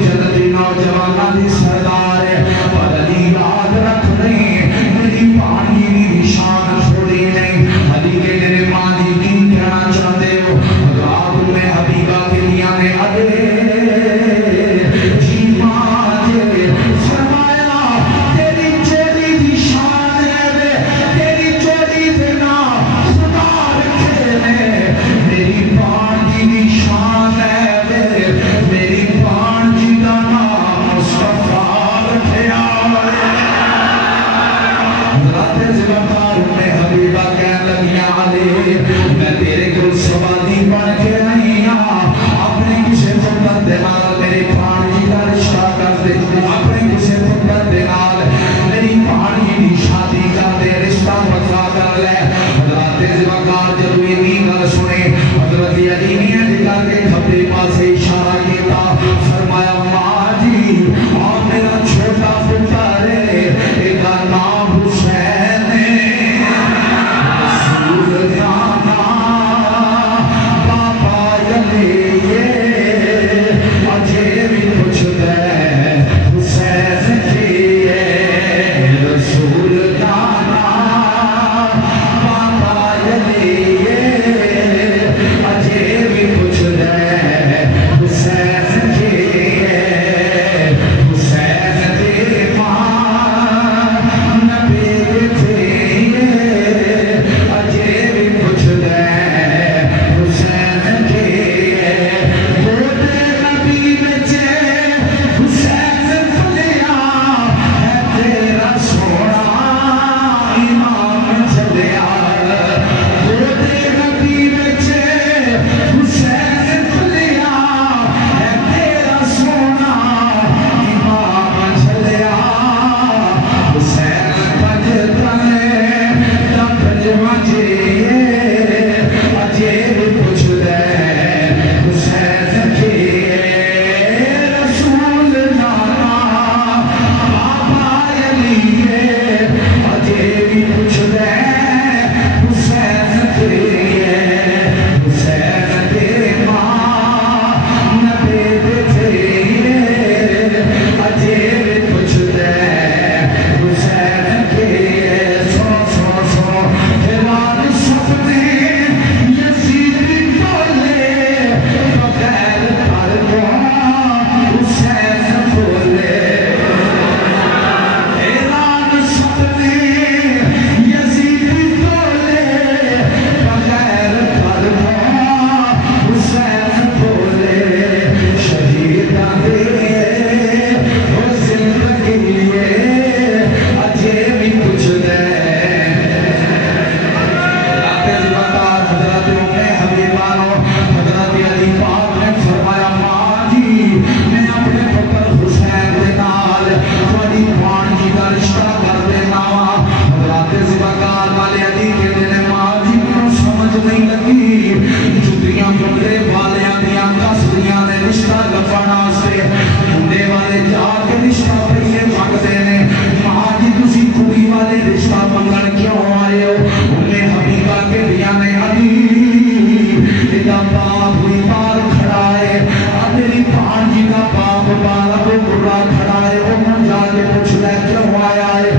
والے جا کے رشتہ پہلے منگتے ہیں ماں جی تسی کڑی والے رشتہ منگن کیوں آئے ہو انہیں حبیبہ کے دیا نے علی ادا باپ ہوئی بار کھڑا ہے تیری بھان جی کا باپ بارہ کو برا کھڑا ہے انہوں جا کے پوچھ لے کیوں آیا ہے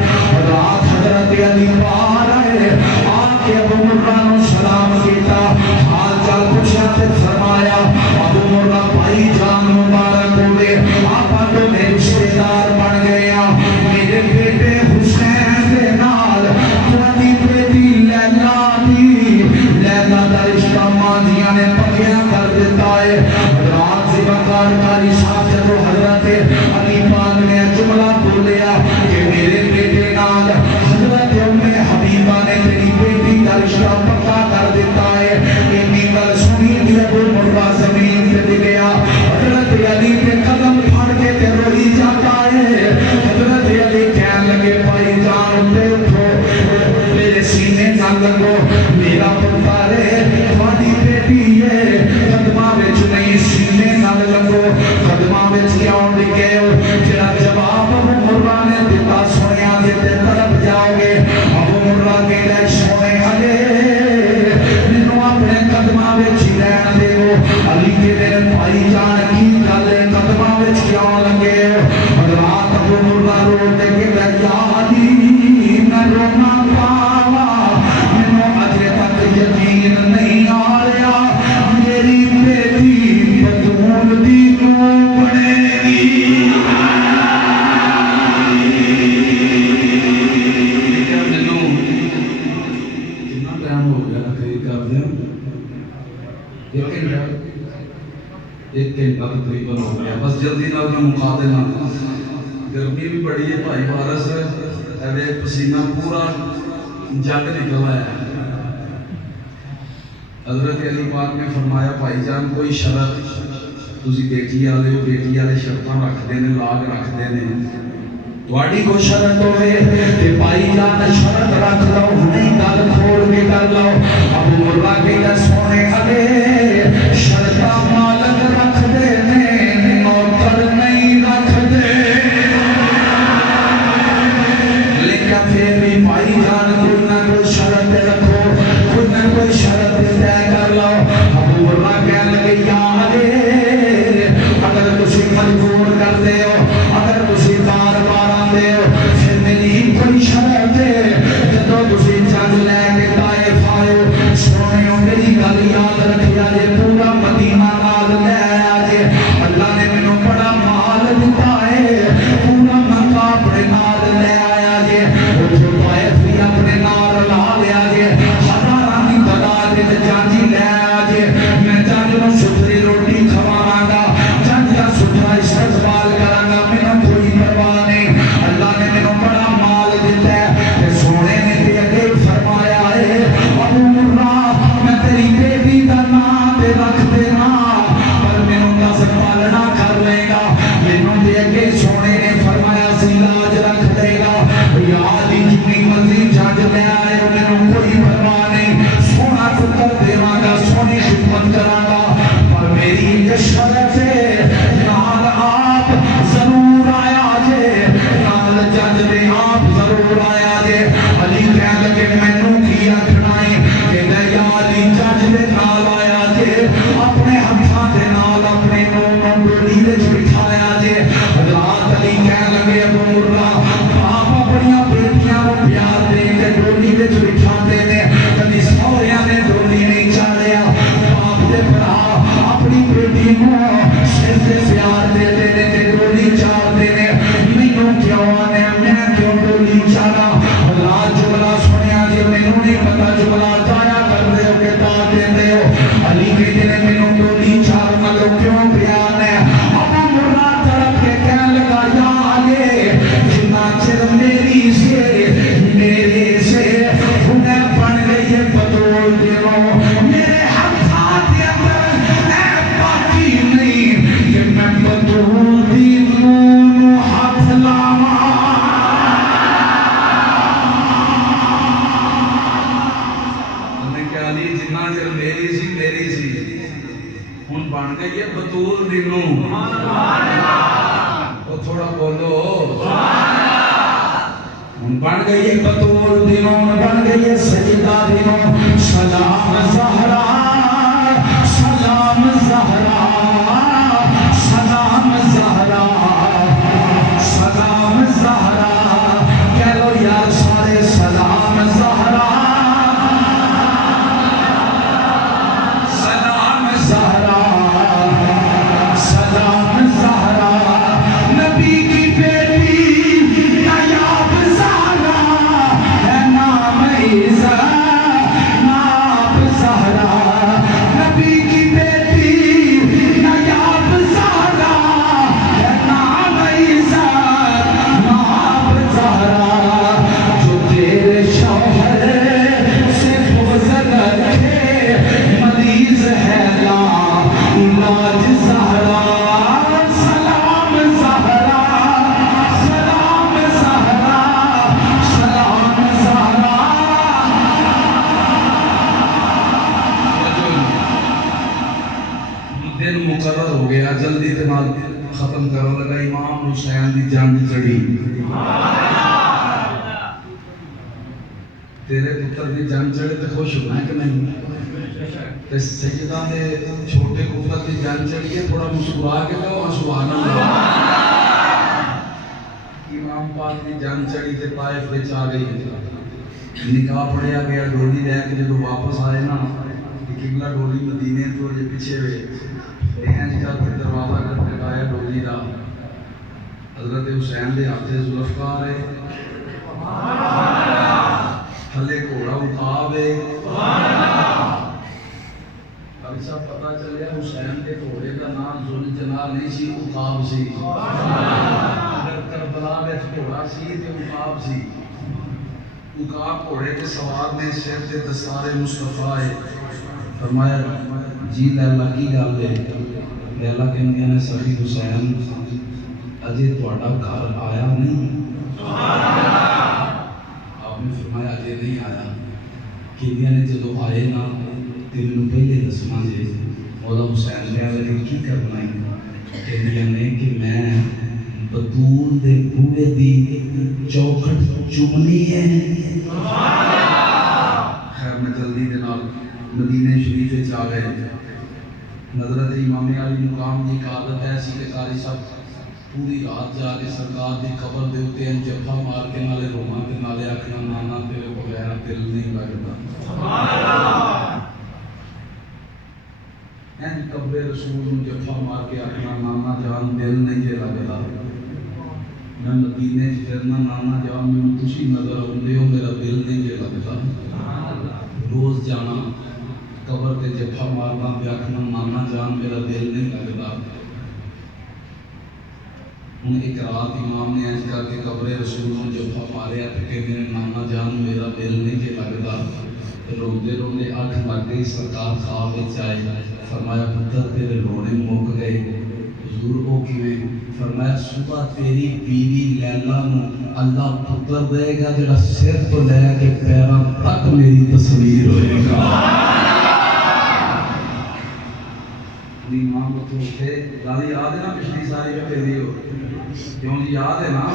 رات حضرت علی بار آئے آکے ابو مرہ سلام کیتا حال چال پوچھا تے فرمایا ابو مرہ بھائی جان مبارک ہوئے آپا تو میرے رشتے دار بن گیا میرے بیٹے حسین دے نال تھوڑی بیٹی لیلا دی لیلا دا رشتہ ماضیاں نے پکیاں کر دیتا ہے رات سے بکار کاری صاحب جب حضرت علی پاک نے جملہ بولیا کہ میرے بیٹے نال حضرت حبیبہ نے تیری بیٹی کا رشتہ پکا کر دیتا ہے اتنی گل سنی کہ ابو مرہ زمین پہ دے گیا حضرت علی کے قدم پھڑ کے تے روئی جاتا ہے حضرت علی کہنے لگے بھائی جان اٹھے اٹھو میرے سینے نہ لگو میرا پتر ہے تھوڑی بیٹی ہے قدمہ وچ نہیں سینے نہ لگو قدمہ وچ کیوں ڈگے ہو جڑا جواب ابو مرہ نے دیتا سنیا دیتے طرف جاؤ گے ابو مرہ کے لئے سونے علی منو اپنے قدمہ وچ ہی رہن دے ہو علی کے میرے بھائی جان کی گلے قدمہ وچ کیوں لگے ہو رات ابو مرہ روتے کہ یا علی میں رونا پاوا منو اجے تک یقین نہیں آیا میری بیٹی بدون دی کیوں بنے گی ایک گھنٹہ تقریباً ہو گیا بس جلدی نال میں مکا دینا گرمی بھی بڑی ہے بھائی وارث ارے پسینہ پورا جنگ نکلا ہے حضرت علی پاک نے فرمایا بھائی جان کوئی شرط تسی بیٹی والے ہو بیٹی والے شرطاں رکھتے ہیں لاگ رکھتے ہیں تواڈی کو شرط ہوے تے بھائی جان شرط رکھ لو نہیں گل کھول کے کر لو ابو مرہ کے سونے علی شرطاں مالک رکھ دے نے نوکر نہیں رکھ دے لیکن پھر بھی بھائی جان کوئی نہ کوئی شرط رکھو کوئی نہ کوئی شرط طے کر لو ابو مرہ کہنے لگے یا علی اگر تسی مجبور کر دے ہو اگر تسی بار بار آندے ہو پھر میری کوئی شرط ہے جدو تسی جنگ لے کے طائف آئے ہو سونے میری گل یاد رکھیا جے پورا مدینہ نال لے آیا جے اللہ نے مینوں بڑا مال دیتا ہے پورا مکہ اپنے نال لے آیا جے اٹھو طائف بھی اپنے نال لا لیا جے ہزاراں دی تعداد وچ جانجی لے آیا جے میں جنگ نوں ستھری روٹی کھواواں گا جنگ دا ستھرا استقبال کراں گا مینوں کوئی پرواہ نہیں اللہ نے مینوں بڑا مال دیتا ہے تے سونے نے تے اگے فرمایا ہے ابو مرہ میں تیری بیٹی دا نام تے رکھ دینا پر مینوں دس پالنا کر لے گا مینوں تے اگے سونے نے فرمایا سی لاج رکھ دے گا یاد ہی جتنی مرضی جج لے آئے مینوں کوئی پرواہ نہیں سونا پتر دیواں گا سونی خدمت کراں گا پر میری ایک شرط ہے نال آپ ضرور آیا جے نال جج دے آپ ضرور آیا جے علی کہنے لگے مینوں کی آکھنا ہے کہ یا علی جج دے نال آیا جے اپنے ہتھاں دے نال اپنے نوں ڈولی وچ بٹھایا جے حضرات علی کہنے لگے ابو مرہ باپ اپنیاں بیٹیاں نوں پیار دے کے ڈولی وچ بٹھاندے نے کبھی سہریاں نے ڈولی نہیں چاڑیا باپ دے بھرا اپنی بیٹی نوں سر تے پیار دے دے تے ڈولی چاڑ دے نے مینوں کیوں آنے میں کیوں ڈولی چاڑا حضرات جملہ سنیا جے مینوں نہیں پتا جملہ دایا کر دے ہو کہ دا دے دے ہو علی کہتے نے مینوں ڈولی چاڑنا تو کیوں بیان ہے ابو مرہ طرف کے کہنے لگا یا علی جنا چر میری سے میرے سے انہیں بن گئی ہے بدول دنوں میرے ہاتھ دے اندر اے باقی نہیں کہ میں بدول دنوں ہاتھ لاواں بن گئی ہے بطول دینوں بن گئی ہے سجدہ دینوں سلام زہرا سلام زہرا سلام زہرا سلام زہرا کہہ لو یار سارے سلام زہرا سلام زہرا سلام زہرا نبی کی بیٹی نایاب زہرا ہے نام عزت ناب زہرا نبی کی بیٹی نایاب زہرا ہے نام عزت ناب زہرا جو تیرے شوہر سے بغض رکھے مریض ہے لا علاج زہرا سلام زہرا سلام زہرا سلام زہرا دن مقرر ہو گیا جلدی دے نال ختم کرنے لگا امام حسین دی جنگ چڑھی تیرے پتر دی جنگ چڑھے تے خوش ہونا ہے کہ نہیں تے سیدہ دے چھوٹے پتر دی جنگ چڑھی ہے تھوڑا مسکرا کے کہو سبحان اللہ امام پاک دی جنگ چڑھی تے طائف وچ آ گئی نکاح پڑھیا گیا ڈولی لے کے جدوں واپس آئے نا قبلہ ڈولی مدینے تو جے پیچھے ہوئے اینج کر کے دروازہ کھٹکھٹایا ڈولی دا حضرت حسین دے ہاتھ ذوالفقار ہے تھلے گھوڑا عقاب ہے اب سب پتہ چلیا حسین کے گھوڑے کا نام ذوالجلال نہیں سی عقاب سی اگر کربلا میں گھوڑا سی تے عقاب سی عقاب گھوڑے کے سوار نے سر تے دستار مصطفیٰ ہے فرمایا جی لیلا کی گل ہے لیلا کہندیاں نے سخی حسین اجے تہاڈا گھر آیا نہیں آپ نے فرمایا اجے نہیں آیا کہندیاں نے جدو آئے نا تے مینوں پہلے دسنا جے مولا حسین نے لگے کی کرنا ہے کہندیاں نے کہ میں بطول دے بوئے دی چوکھٹ چومنی ہے خیر میں جلدی دے نال مدینہ شریف وچ آ گئے حضرت امام علی مقام دی عادت ایسی کہ قاری صاحب پوری رات جا کے سرکار دی قبر دے اوتے جفا مار کے نالے روما تے نالے آکھنا نانا تیرے بغیر دل نہیں لگدا سبحان اللہ این قبر رسول نوں جفا مار کے آکھنا نانا جان دل نہیں جے لگدا میں مدینے وچ پھرنا نانا جان مینوں تسی نظر آوندے ہو میرا دل نہیں جے لگدا روز جانا قبر تے جفا مارنا تے آکھنا نانا جان میرا دل نہیں لگدا ہن ایک رات امام نے ایسا کر کے قبر رسول نوں جفا ماریا تے کہندے نے نانا جان میرا دل نہیں جے لگدا تے روندے روندے اکھ لگ گئی سرکار خواب وچ آئے فرمایا پتر تیرے رونے مک گئے حضور او کیویں فرمایا صبح تیری بیوی لیلا نوں اللہ پتر دے گا جڑا سر تو لے کے پیراں تک میری تصویر ہوئے گا امام کو اٹھے گل یاد ہے نا پچھلی ساری جو کہہ ہو کیوں جی یاد ہے نا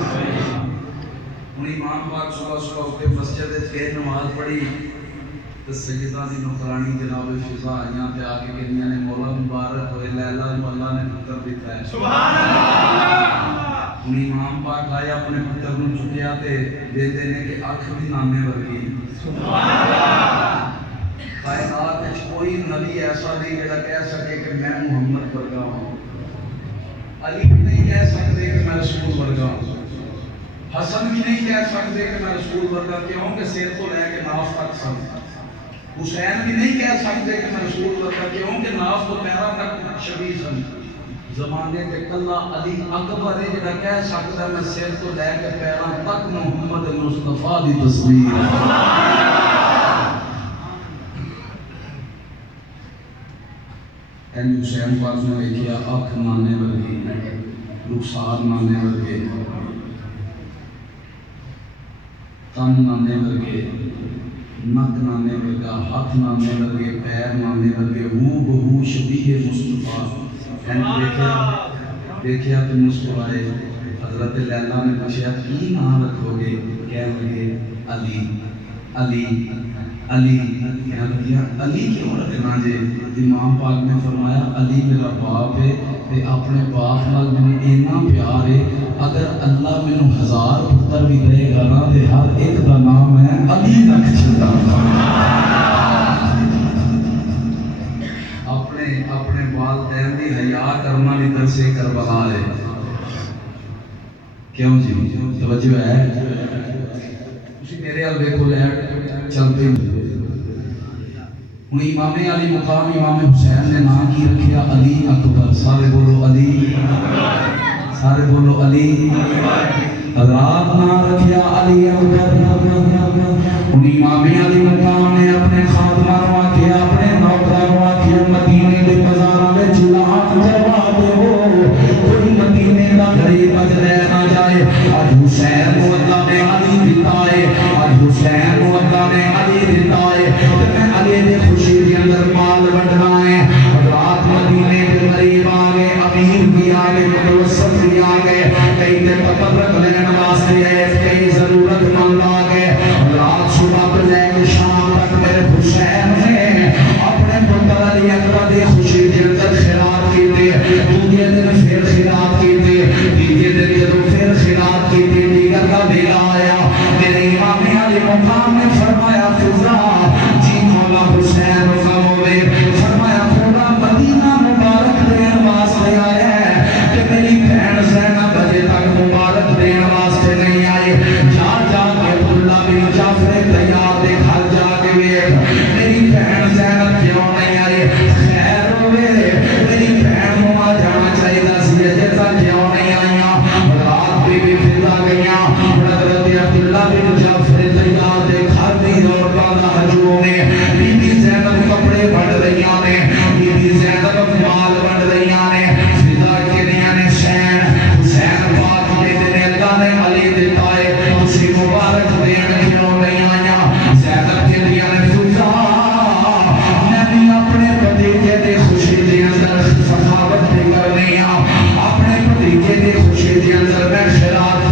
ہن امام پاک صبح صبح اٹھے مسجد وچ گئے نماز پڑھی تے سیدہ دی نوکرانی جناب فضا آئیاں تے آ کے کہندیاں نے مولا مبارک ہوئے لیلا نوں اللہ نے پتر دتا ہے سبحان اللہ ہن امام پاک آئے اپنے پتر نوں چکیا تے دیندے نے کہ اکھ بھی نانے ورگی سبحان اللہ کائنات وچ کوئی نبی ایسا نہیں جڑا کہہ سکے کہ میں محمد ورگا ہوں علی بھی نہیں کہہ سکتے کہ میں رسول ورگا ہوں حسن بھی نہیں کہہ سکتے کہ میں رسول ورگا کیوں کہ سر تو لے کے ناف تک سن حسین بھی نہیں کہہ سکتے کہ میں رسول ورگا کیوں کہ ناف تو پیرا تک شبیہ سن زمانے تے کلا علی اکبر ہے جڑا کہہ سکتا میں سر تو لے کے پیرا تک محمد مصطفیٰ دی تصویر حسین پاک نے لکھیا اکھ نانے ورگی رخسار نانے ورگے تن نانے ورگے نک نانے ورگا ہاتھ نانے ورگے پیر نانے ورگے ہو بہو شبیہ مصطفیٰ دیکھیا تو مسکرائے حضرت لیلا نے پوچھا کی نام رکھو گے؟ کہنے لگے علی علی علی. کہنے لگے علی کیوں رکھنا جے؟ امام پاک نے فرمایا علی میرا باپ ہے تے اپنے باپ نال مینوں اتنا پیار ہے اگر اللہ مینوں 1000 پتر بھی دے گا نا تے ہر ایک دا نام ہے علی رکھ چھڈا. اپنے والدین دی حیا کرنا بھی درس کربلا ہے. کیوں جی؟ توجہ ہے؟ تسی میرے ال ویکھو لائٹ چلتے ہوں امام علی مقام امام حسین نے نام کی رکھیا علی اکبر. سارے بولو علی، سارے بولو علی. حضرات نام رکھیا علی اکبر. امام علی مقام نے اپنے خادمہ نو آکھیا اپنے نوکراں نو آکھیا مدینے دے بازاراں وچ لاٹ کروا دیو کوئی مدینے دا غریب اج رہ نہ جائے. اج حسین نو اللہ نے علی دتا ہے، اج حسین نو اللہ نے علی دتا ہے تے میں علی دے خوشی دے اندر مال وڈنا ہے. حضرات مدینے دے غریب آ گئے، امیر بھی آ گئے، متوسط بھی آ گئے، کئی تے تبرک لین واسطے آئے، کئی ضرورت مند آ گئے. حضرات صبح تو لے کے شام تک میرے حسین نے اپنے پتر علی اکبر دی خوشی دے اندر خیرات کیتے. دوسرے دن پھر خیرات کیتے، تیسرے دن جدوں پھر خیرات کیتے دیگر دا ویلا آیا. میرے امام علی مقام نے فرمایا فضا جی مولا حسین غم ہوئے. فرمایا تھوڑا مدینہ مبارک دین واسطے آیا ہے کہ میری بہن زینب بجے تک مبارک دین واسطے نہیں آئی. جا جا کے عبداللہ بن جعفر تیار دے گھر جا کے ویکھ میری بہن زینب کیوں نہیں آئی. خیر ہوئے میری بہن نو آ جانا چاہیے سی اجے تک کیوں نہیں آئیاں. رات بی بی فضا گئیاں حضرت عبداللہ بن جعفر تیار دے گھر دی عورتاں دا ہجوم ہے. بی بی زینب کپڑے بڑھ رہیاں نے، بی بی زینب مال بڑھ رہیاں نے. فضا کہنیاں نے حسین حسین پاک دے دن اللہ نے علی دیتا ہے اسی مبارک دین کیوں نہیں آئیاں. زینب کہنیاں نے فضا میں بھی اپنے بھتیجے دی خوشی دے اندر سخاوت بھی کرنی ہاں، اپنے بھتیجے دی خوشی دے اندر میں خیرات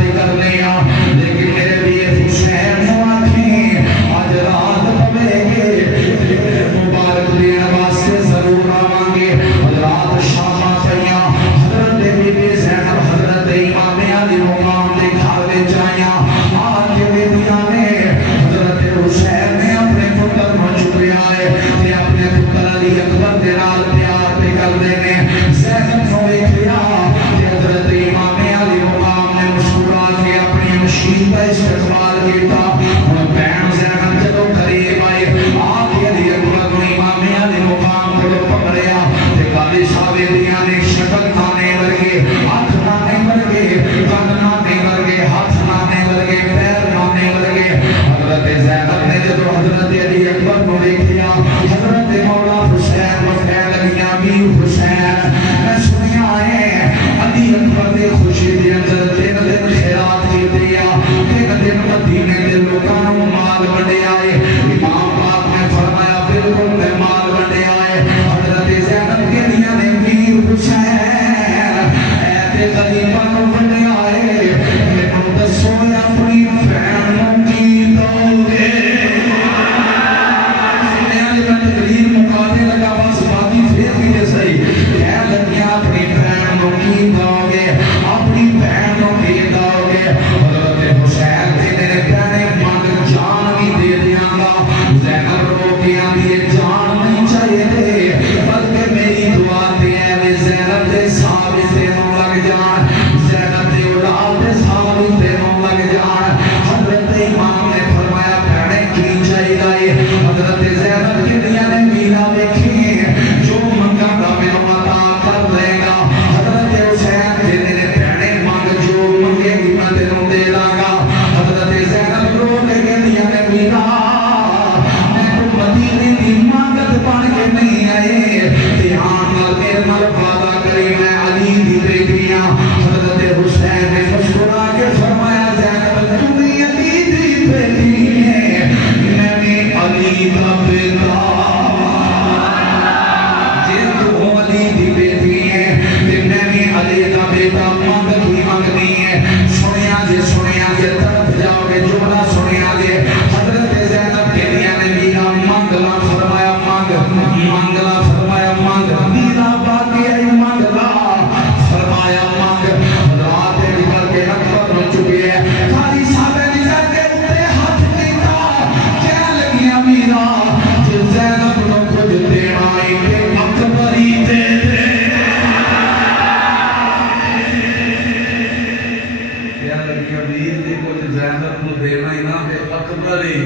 زینب کو دینا ہی نہ کہ اکبر ہی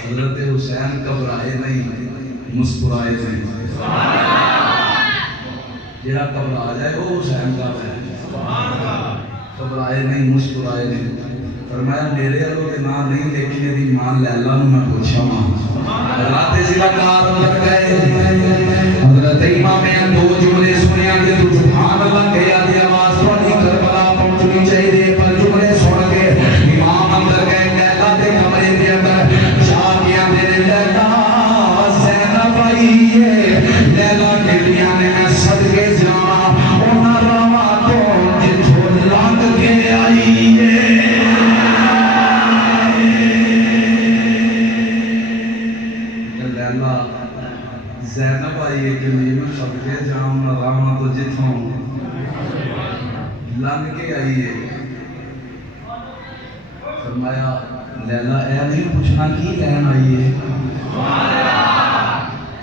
حضرت حسین گھبرائے نہیں مسکرائے نہیں جہاں گھبرا جائے وہ حسین کا ہے گھبرائے نہیں مسکرائے نہیں فرمایا میرے اللہ کے نام نہیں لیکن میری ماں لیلا نو میں پوچھا ماں رات ضلع کار لگ گئے حضرت امام دو جملے سنیا کہ تو سبحان اللہ کہیا دی آواز تھوڑی کربلا پہنچنی چاہیے پر جملے سن کے امام اندر گئے لیلا دے کمرے دے اندر جا کے میرے لیلا زینب آئی ہے لیلا کے لیے میں صدقے جانا انہاں روا تو جتھوں لنگ کے آئی ہے زینب آئی ہے کہ میں صدقے جاؤں راما تو جتھوں لنگ کے آئی ہے فرمایا لیلا اے نہیں پوچھنا کی لین آئی ہے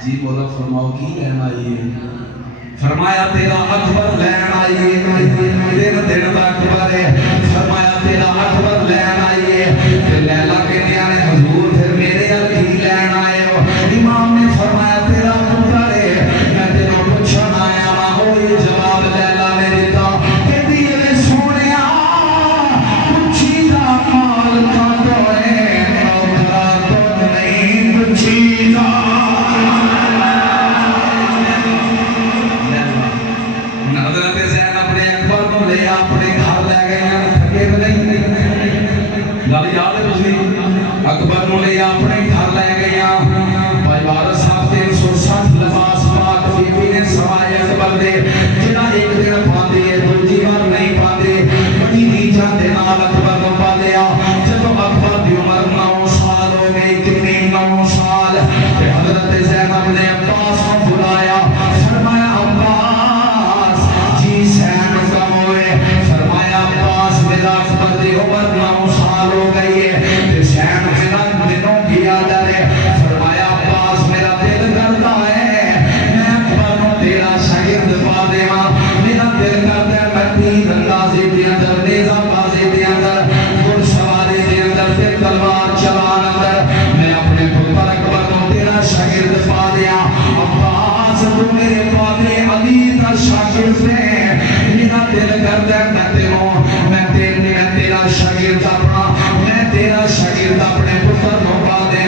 جی مولا فرماؤ کی لین آئی ہے فرمایا تیرا اکبر لین آئی ہے دن دن دا اکبر ہے فرمایا تیرا اکبر لین آئی ہے کہ لیلا کے نیانے حضور پھر میرے کی لین آئے ہو امام نے فرمایا تیرا پتر ہے میں تیرا پوچھن آیا وا ہوئی جواب لیلا نے دیتا کہ دیے سونیا پوچھی دا مال کا تو ہے نوکرا تو نہیں پوچھی دا حضرت زینب نے اکبر کو لے اپنے گھر لے گئے تھکے نہیں گل یاد ہے تجھے اکبر کو لے اپنے گھر لے گئے بھائی بارہ صاحب 360 لباس پاک بی بی نے سوائے اکبر دے جنہ ایک دن پاندے دوجی بار نہیں پاندے بڑی نیجا دے نال اکبر کو پا لیا جب اکبر دی عمر 9 سال ہو گئی کتنی 9 سال حضرت زینب نے عباس کو بلایا فرمایا عباس جی سین کم ہوئے فرمایا عباس میرا اکبر دی عمر 9 سال ہو گئی ہے پھر سین میرا دنوں کی آدھر ہے فرمایا عباس میرا دل کرتا ہے میں اکبر کو تیرا شاگرد پا دے ماں میرا دل کرتا ہے میں تیر اندازی دے اندر نیزہ بازی دے اندر گھڑ سواری دے اندر تے تلوار چلان اندر میں اپنے پتر اکبر کو تیرا شاگرد پا دیا عباس تو میرے پادے علی کا شاگرد ہے میرا دل کرتا ہے میں تیرا شاگرد اپنا میں تیرا شاگرد اپنے پتر کو پا دے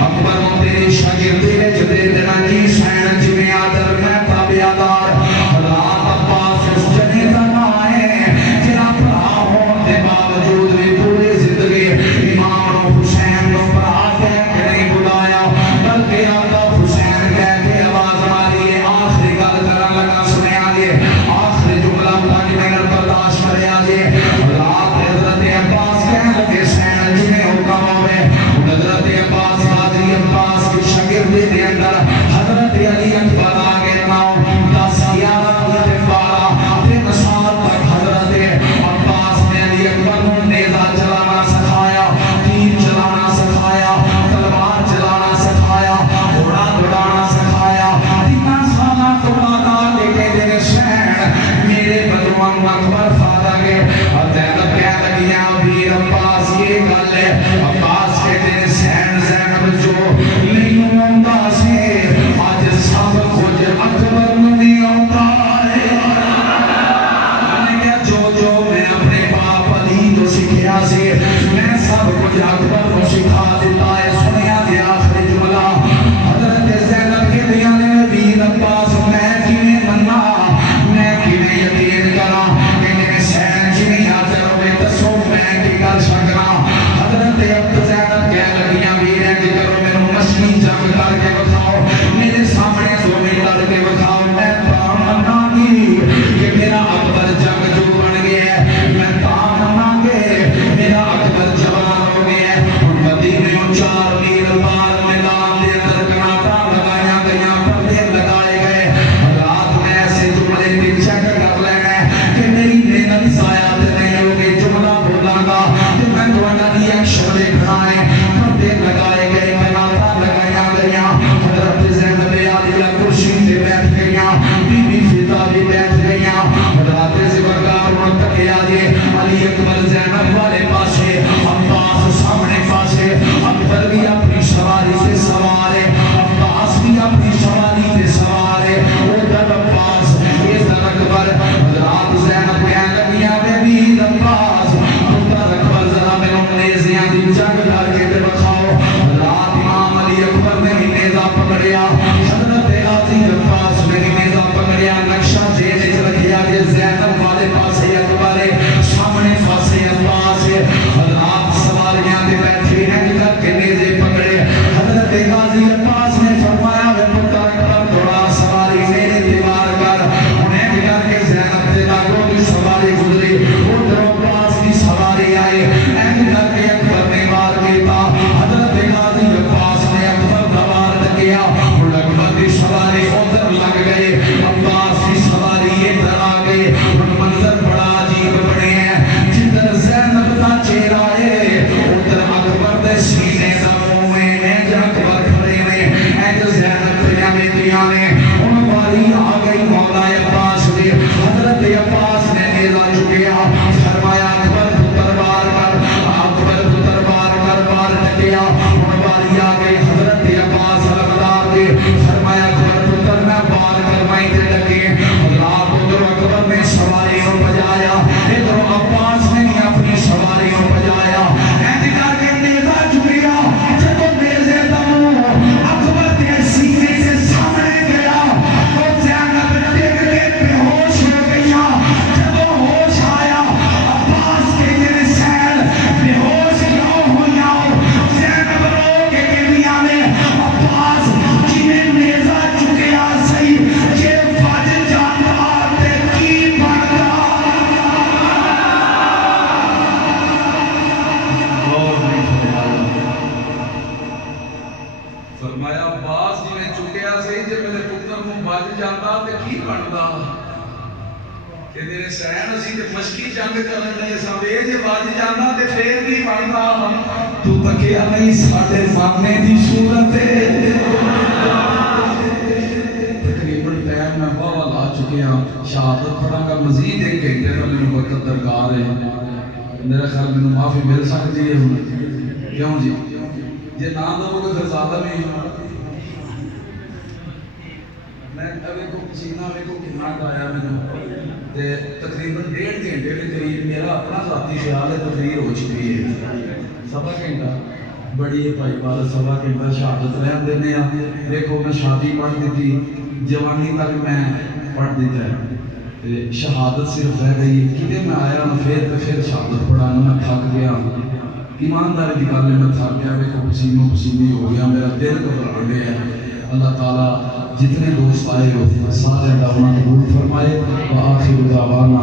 اکبر کو تیری شاگردی میں جو دے دینا کی سین جنہیں آدر میں تابعدار رات عباس اس جنے کا نائے تیرا پرا ہونے باوجود بھی پوری زندگی امام و حسین کو پرا کہہ کے نہیں بلایا بلکہ آقا حسین کہہ کے آواز ماری ہے آخری گل کرن لگا سنے آگے آخری جملہ پانی میں برداشت کرے آگے رات حضرت عباس کہنے لگے سین جنہیں حکم ہوئے حضرت عباس حاضری عباس کی شاگردی دے اندر حضرت علی اکبر آگے ناؤ 10 11 12 3 سال تک حضرت عباس نے علی اکبر کو نیزہ چلانا سکھایا تیر چلانا سکھایا تلوار چلانا سکھایا گھوڑا دوڑانا سکھایا 3 سال تو بعد لے کے سین میرے بدوان اکبر فادا گے اور زینب کہہ لگی ویر عباس یہ گل ہے عباس کہتے ہیں سین زینب جو نہیں ہوتا سے آج سب کچھ اکبر نہیں ہوتا ہے جو میں اپنے باپ علی تو سکھیا سے میں سب کچھ اکبر کو سکھا دیتا ہے سنیا دیا آخری جملہ حضرت زینب کے دیا نے ویر عباس میں کیویں منا میں کیویں یقین کرا کہ میں سین جنہیں آجر ہوئے دسو میں اپنے سواریوں بجایا، ادھر عباس نے اپنی سواریوں بجایا، ایسے کر کے نیزہ چکیا، جب نیزے دا منہ اکبر کے سینے کے سامنے گیا تو زینب ڈگ کے بے ہوش ہو گیا۔ جب ہوش آیا عباس کے میرے سین بے ہوش کیوں ہویا، زینب رو کے کہنیا نے عباس جنہیں نیزہ چکیا سی جے بج جاتا تے کی بنتا۔ فرمایا عباس جی نے چکیا سی جے میرے پتر کو بج جاتا تے کی بنتا، کہ میرے سین اسی تے مشکی جنگ کرن لے سوے جے بج جاتا تے پھر کی بنتا۔ تو تکیا نہیں ساڈے ماننے دی صورت ہے۔ تقریباً ٹائم میں باوا لا چکیا، شہادت پڑھاں گا مزید ایک گھنٹے کا میرے وقت درکار ہے، میرا خیال میں معافی مل سکتی ہے کیوں جی؟ یہ نہ دو گے پھر زیادہ نہیں۔ میں ابھی کو پسینہ میں کو کتنا آیا میں تقریباً 1.5 گھنٹے کے قریب میرا اپنا ذاتی خیال ہے تقریر ہو چکی ہے، سوا گھنٹہ بڑی ہے بھائی والا، سوا گھنٹہ شہادت رہن دینے ہیں۔ دیکھو میں شادی پڑھ دیتی، جوانی تک میں پڑھ دیتا ہے، شہادت صرف رہ گئی کدے میں آیا پھر شہادت پڑھانا میں تھک گیا، ایمانداری کی گل میں تھک گیا، دیکھو پسینوں پسینی ہو گیا، میرا دل گھبرا گیا۔ اللہ تعالیٰ جتنے دوست آئے ہو سارے دعوانا قبول فرمائے۔ وآخر دعوانا